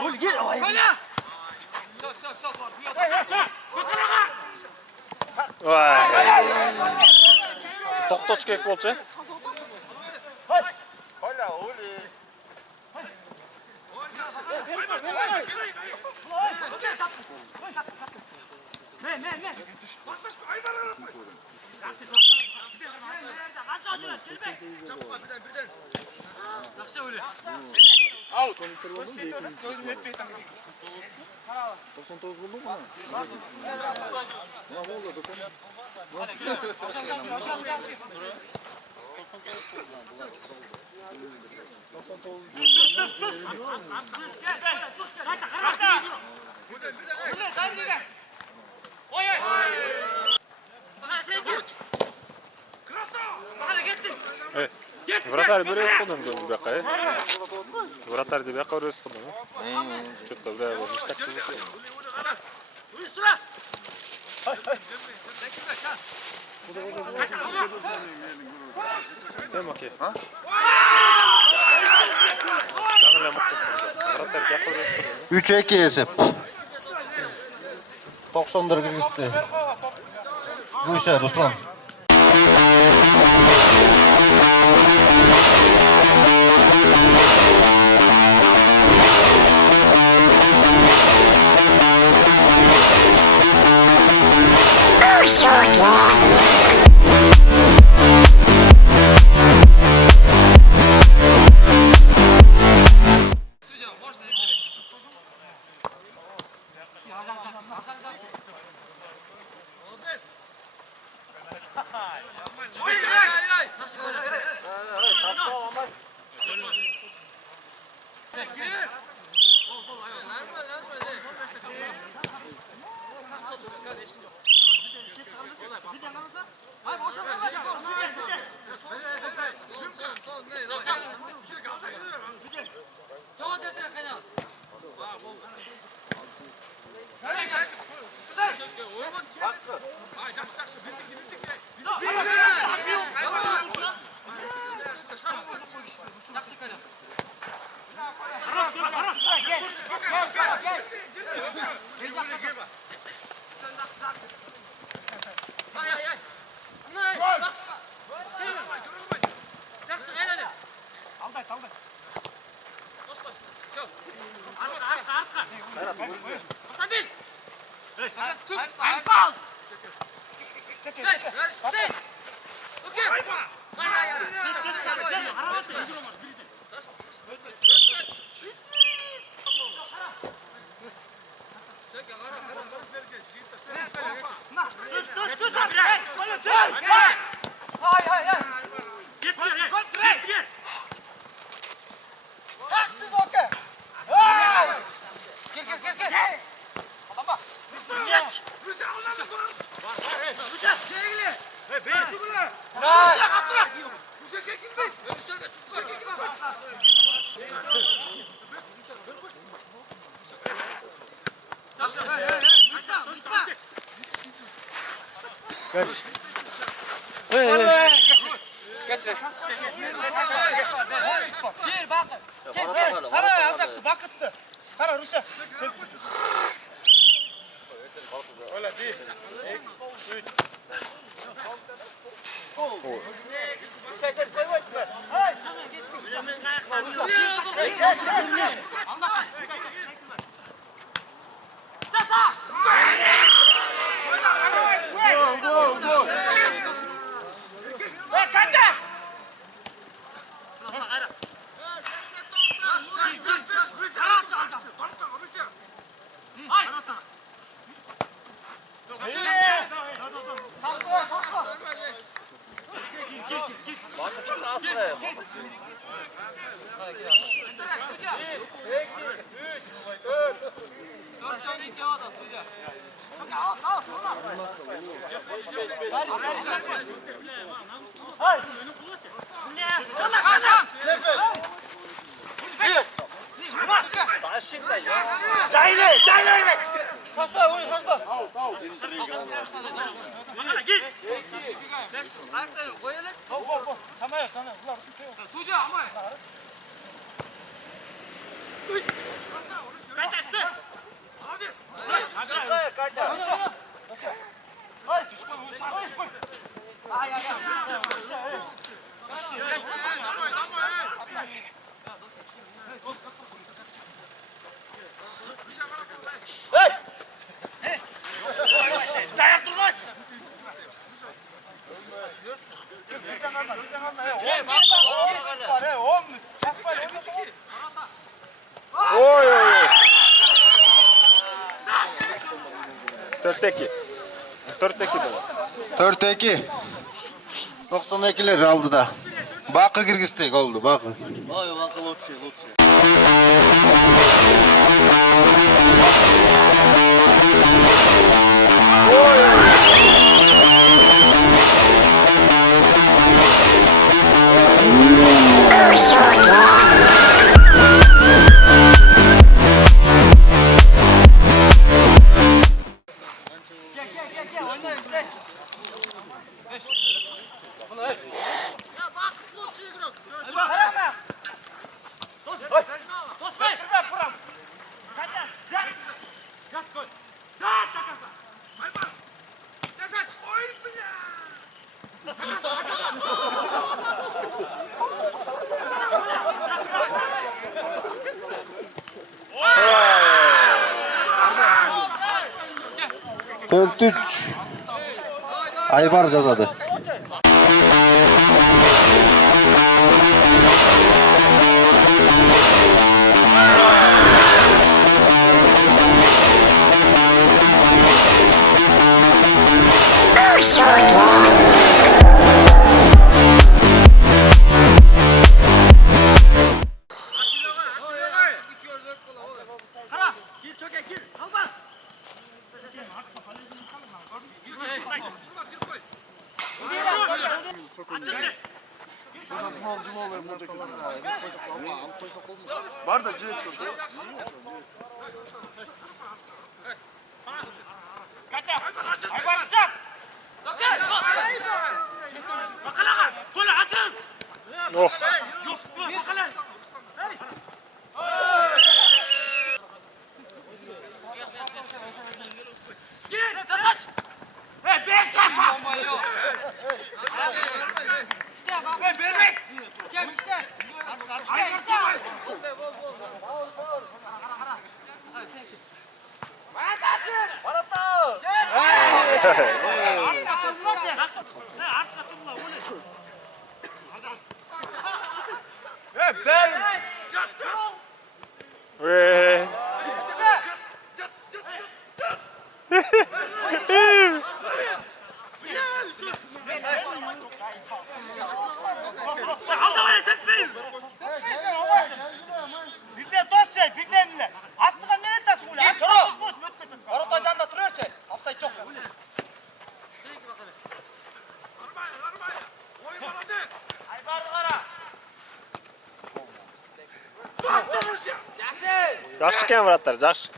Vur gel. Тоқточ керек болчу. Вратарь бере өскөндөн бұл бияққа, Вратарь деп бияққа бере өскөндөн. Чөтті бля, ништак кылып. Кем оке? Жаңылы мықтысың. Вратарь бияққа бере өскөндөн. 3-2 esep. 90'dır girişti. Bu işe Ruslan. Dur. Geçir. Bir bakın. Çek. Kara alacaktı, bakıttı. Kara Rusya. Çek. Öyle bir. 3. Şeytan koymayın. Hay. Yemin ayaklarını. Allah. Tasa. Go, go, go. Hey, kata. Dayak durmaz. Oy oy. 4-2. 4-2 de. 4-2. 92'ler aldı da. Bakı Kırgızistan oldu bakı. Ой, Вака лучше, лучше. Dört Aybar jazadı. Var da cihaz durdu. Oh. Ve Birden dost şey, birden ne? Aslında ne eltası bu? Git çoro. Orada canda duruyor şey. Hapsay çok. yaxshi ekan bratlar, yaxshi.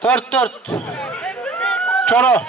4-4. Çoro.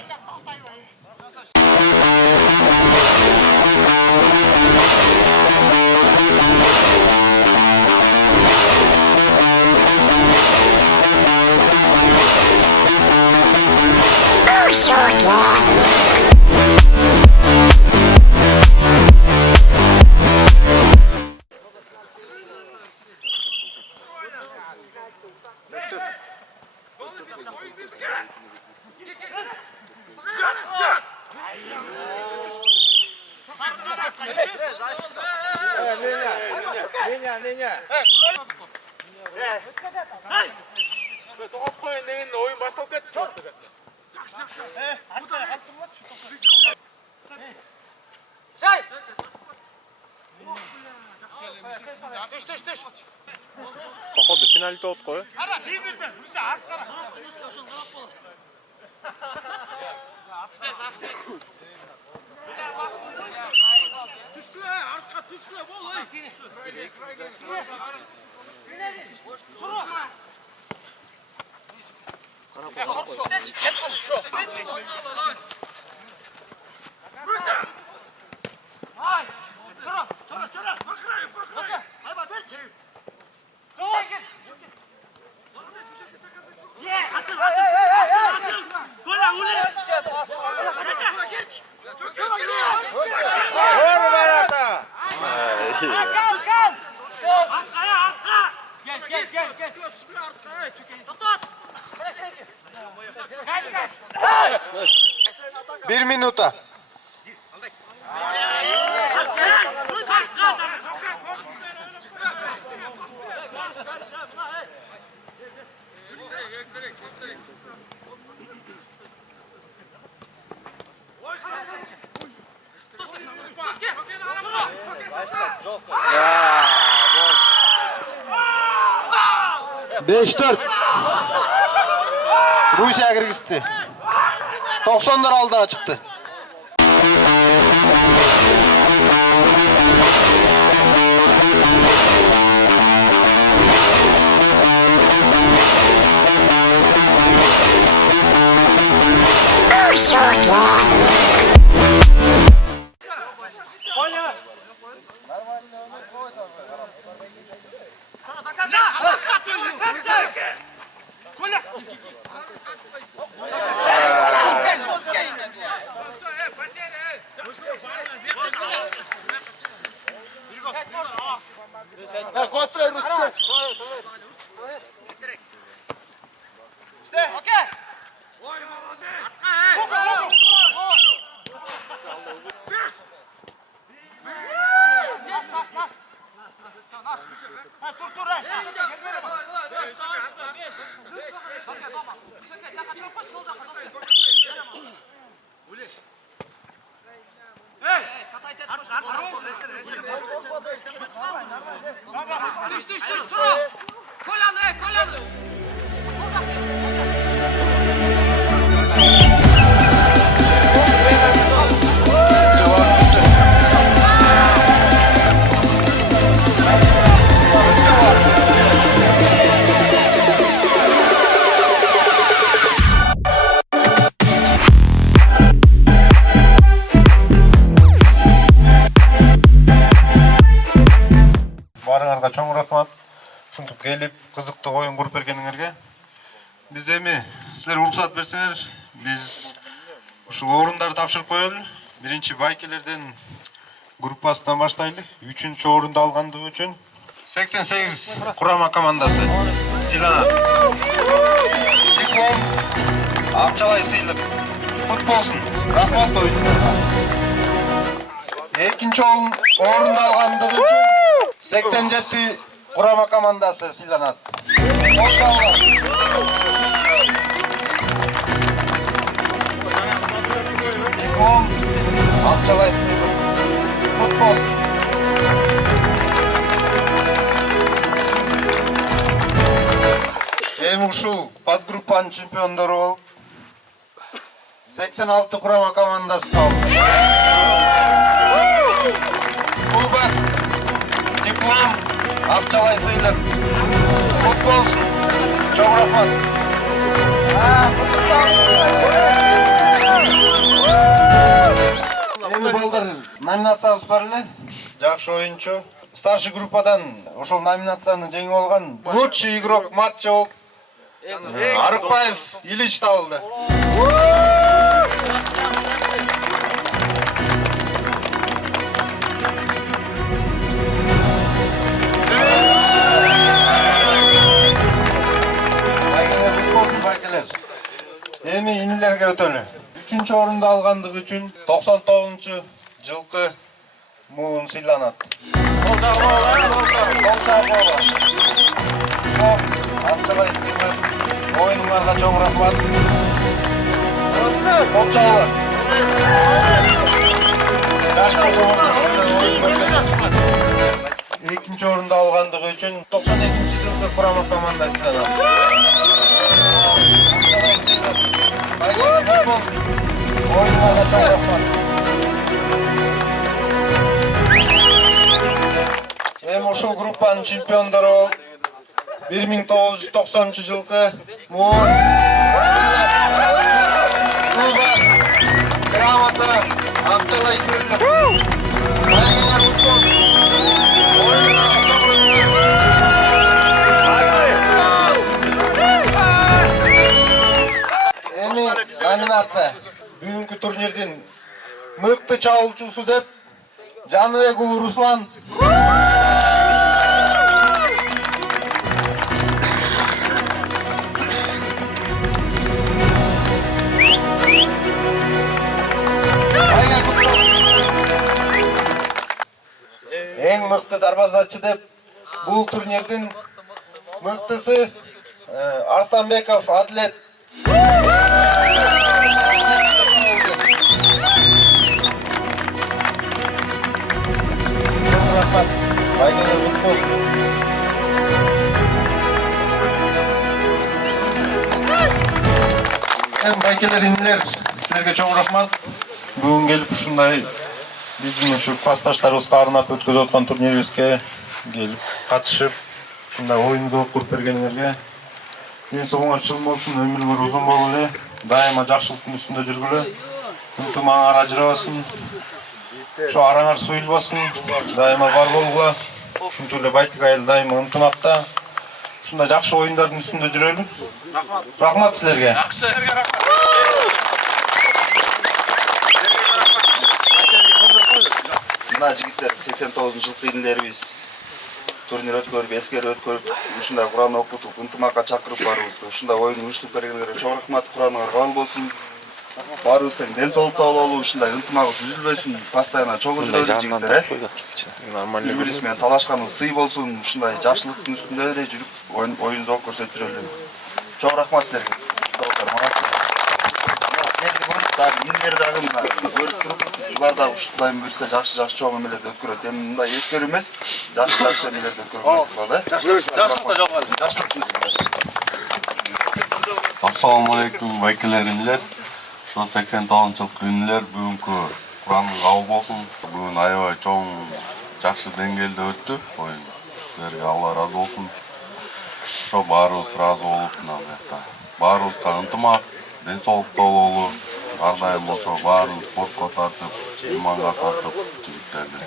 Походу пенальти болуп кой. Кара, bir-birden. Burası art kara. Düşkü, artka düşkü, bol. Bir minuta. Beş dört. Rusya kirgizdi. 90'lar aldığa çıktı. Барыңарга чоң рахмат. Ушинтип келип, кызыктуу оюн куруп бергениңерге. Биз эми силер уруксат берсеңер, биз ушул орундарды тапшырып коелу. Биринчи байкелерден группасынан баштайлы. 3-чү орунду алгандыгы үчүн 88 курама командасы сыйланат. Диплом, акчалай сыйлык. Кут болсун. Рахмат оюндарга. Экинчи орунду алгандыгы үчүн 87 kurama komandası sıylanat. İlkom, Akçalay sıylık. Futbol. Hem uşul подгруппанын чемпиондору болуп 86 kurama komandası kaldı. Kulbak, diplom, Akçalay sıylık. Futbol. болсын. Чоң рахмат. Эми балдар, номинациябыз бар эле. Жакшы оюнчу. Старший группадан ошол номинацияны жеңип алган лучший игрок матча болуп Арыкбаев Ильич табылды. Эми инилерге өтөлү. 3-чү орунду алгандыгы үчүн 99-чу жылкы муун сыйланат. Бол жагы. Анчалай сыймат. Оюнуңарга чоң рахмат. Бол жагы. Экинчи орунду алгандыгы үчүн 92-чи жылкы курама команда сыйланат. Эми ушул группанын чемпиондору болуп 1990 жылкы муун грамота Акчалай Сүрүлүп. Номинация бүгүнкү турнирдин мыкты чабуулчусу деп Жаныбек уулу Руслан. Эң мыкты дарбазачы деп бул турнирдин мыктысы Арстанбеков Адлет. Байкелер, инилер, силерге чоң рахмат. Бүгүн келип ушундай биздин ушу классташтарыбызга арнап өткөзүп аткан турнирибизге келип катышып, ушундай оюнду куруп бергениңерге ден соолугуңар чың болсун, өмүрүңөр узун боло эле, дайыма жакшылыктын үстүндө жүргүлө, ынтымагыңар ажырабасын, ошо араңар суюлбасын, дайыма бар болгула. Ушунча эле байтык айыл дайыма ынтымакта, ушундай жакшы оюндардын үстүндө жүрөлү. Рахмат силерге. Мына жигиттер 89 жылкы инилерибиз турнир өткөрүп, эскерип өткөрүп, ушундай Куран окутуп, ынтымакка чакырып барыбызды. Ушундай оюн уюштуруп бергениңерге чоң рахмат. Кураныңар кабыл болсун. Барыбыздын ден соолукта бололу, ушундай ынтымагыбыз үзүлбөсүн, постоянно чогуу жүрөлү жигиттер. Бири-бириси менен талашканыбыз сый болсун, ушундай жакшылыктын үстүндө эле жүрүп, оюн зоок көрсөтүп жүрөлү. Чоң рахмат силерге. Силерди көрүп дагы инилер дагы мына көрүп туруп, булар да ушундай буюрса жакшы чоң эмелерди өткөрөт. Эми мындай эскерүү эмес, жакшы эмелерди өткөрөт. Assalamu alaikum байкелер инилер. Ошо 89 жылкы инилер бүгүнкү Куранга кабыл болсун. Бүгүн аябай чоң жакшы деңгээлде өттү оюн. Силерге Алла ыраазы болсун. Ошо баарыбыз ыраазы болуп, мына бакта баарыбызга ынтымак, ден соолукта бололу. Ар дайым ошо баарыбыз спортко тартып, иманга тартып жигиттерди.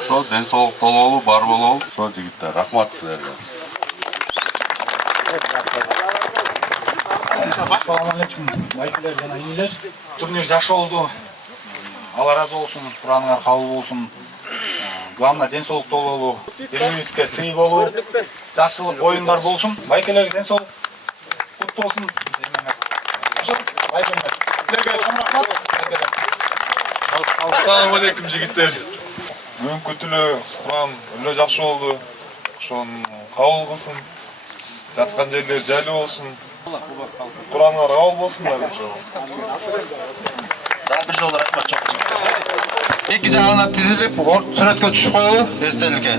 Ошо ден соолукта бололу, бар бололу. Ошо жигиттер, рахмат силерге. Assalamu alaikum байкелер жана инилер. Турнир жакшы болду. Алла ыраазы болсун, Кураныңар кабыл болсун. Главное ден соолукта бололу, бири-бирибизге сый болуу, жакшылык оюндар болсун. Байкелер ден соолук куттуу болсун. Ошо байкелер. Силерге чоң рахмат. Assalamu alaikum жигиттер. Бүгүнкү түнү Куран өтө жакшы болду. Ошону кабыл кылсын. Жаткан жерлер жайлуу болсун. Кураныңар кабыл болсун барымча. Дагы бир жолу рахмат чоң. Эки жагына тизилип, сүрөткө түшүп коелу, эстеликке.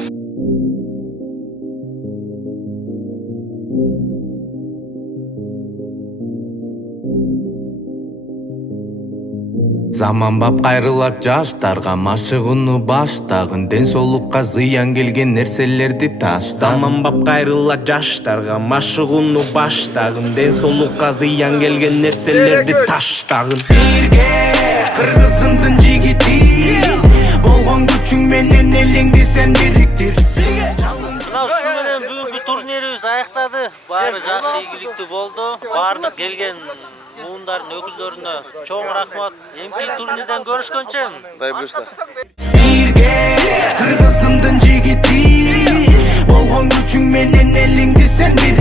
Заман бап кайрылат жаштарга, машыгууну баштагын, ден соолукка зыян келген нерселерди таштагын. Заман бап кайрылат жаштарга, машыгууну баштагын, ден соолукка зыян келген нерселерди таштагын. Бирге кыргызымдын жигити, болгон күчүң менен элеңди сен бириктир. Мына ушул менен бүгүнкү турнирибиз аяктады. Баары жакшы, ийгиликтүү болду. Баардык келген муундардын өкүлдөрүнө чоң рахмат. Эмки турнирден көрүшкөнчө. Дай буюрса. Бирге кыргызымдын жигити, болгон күчүң менен элеңди сен бириктир.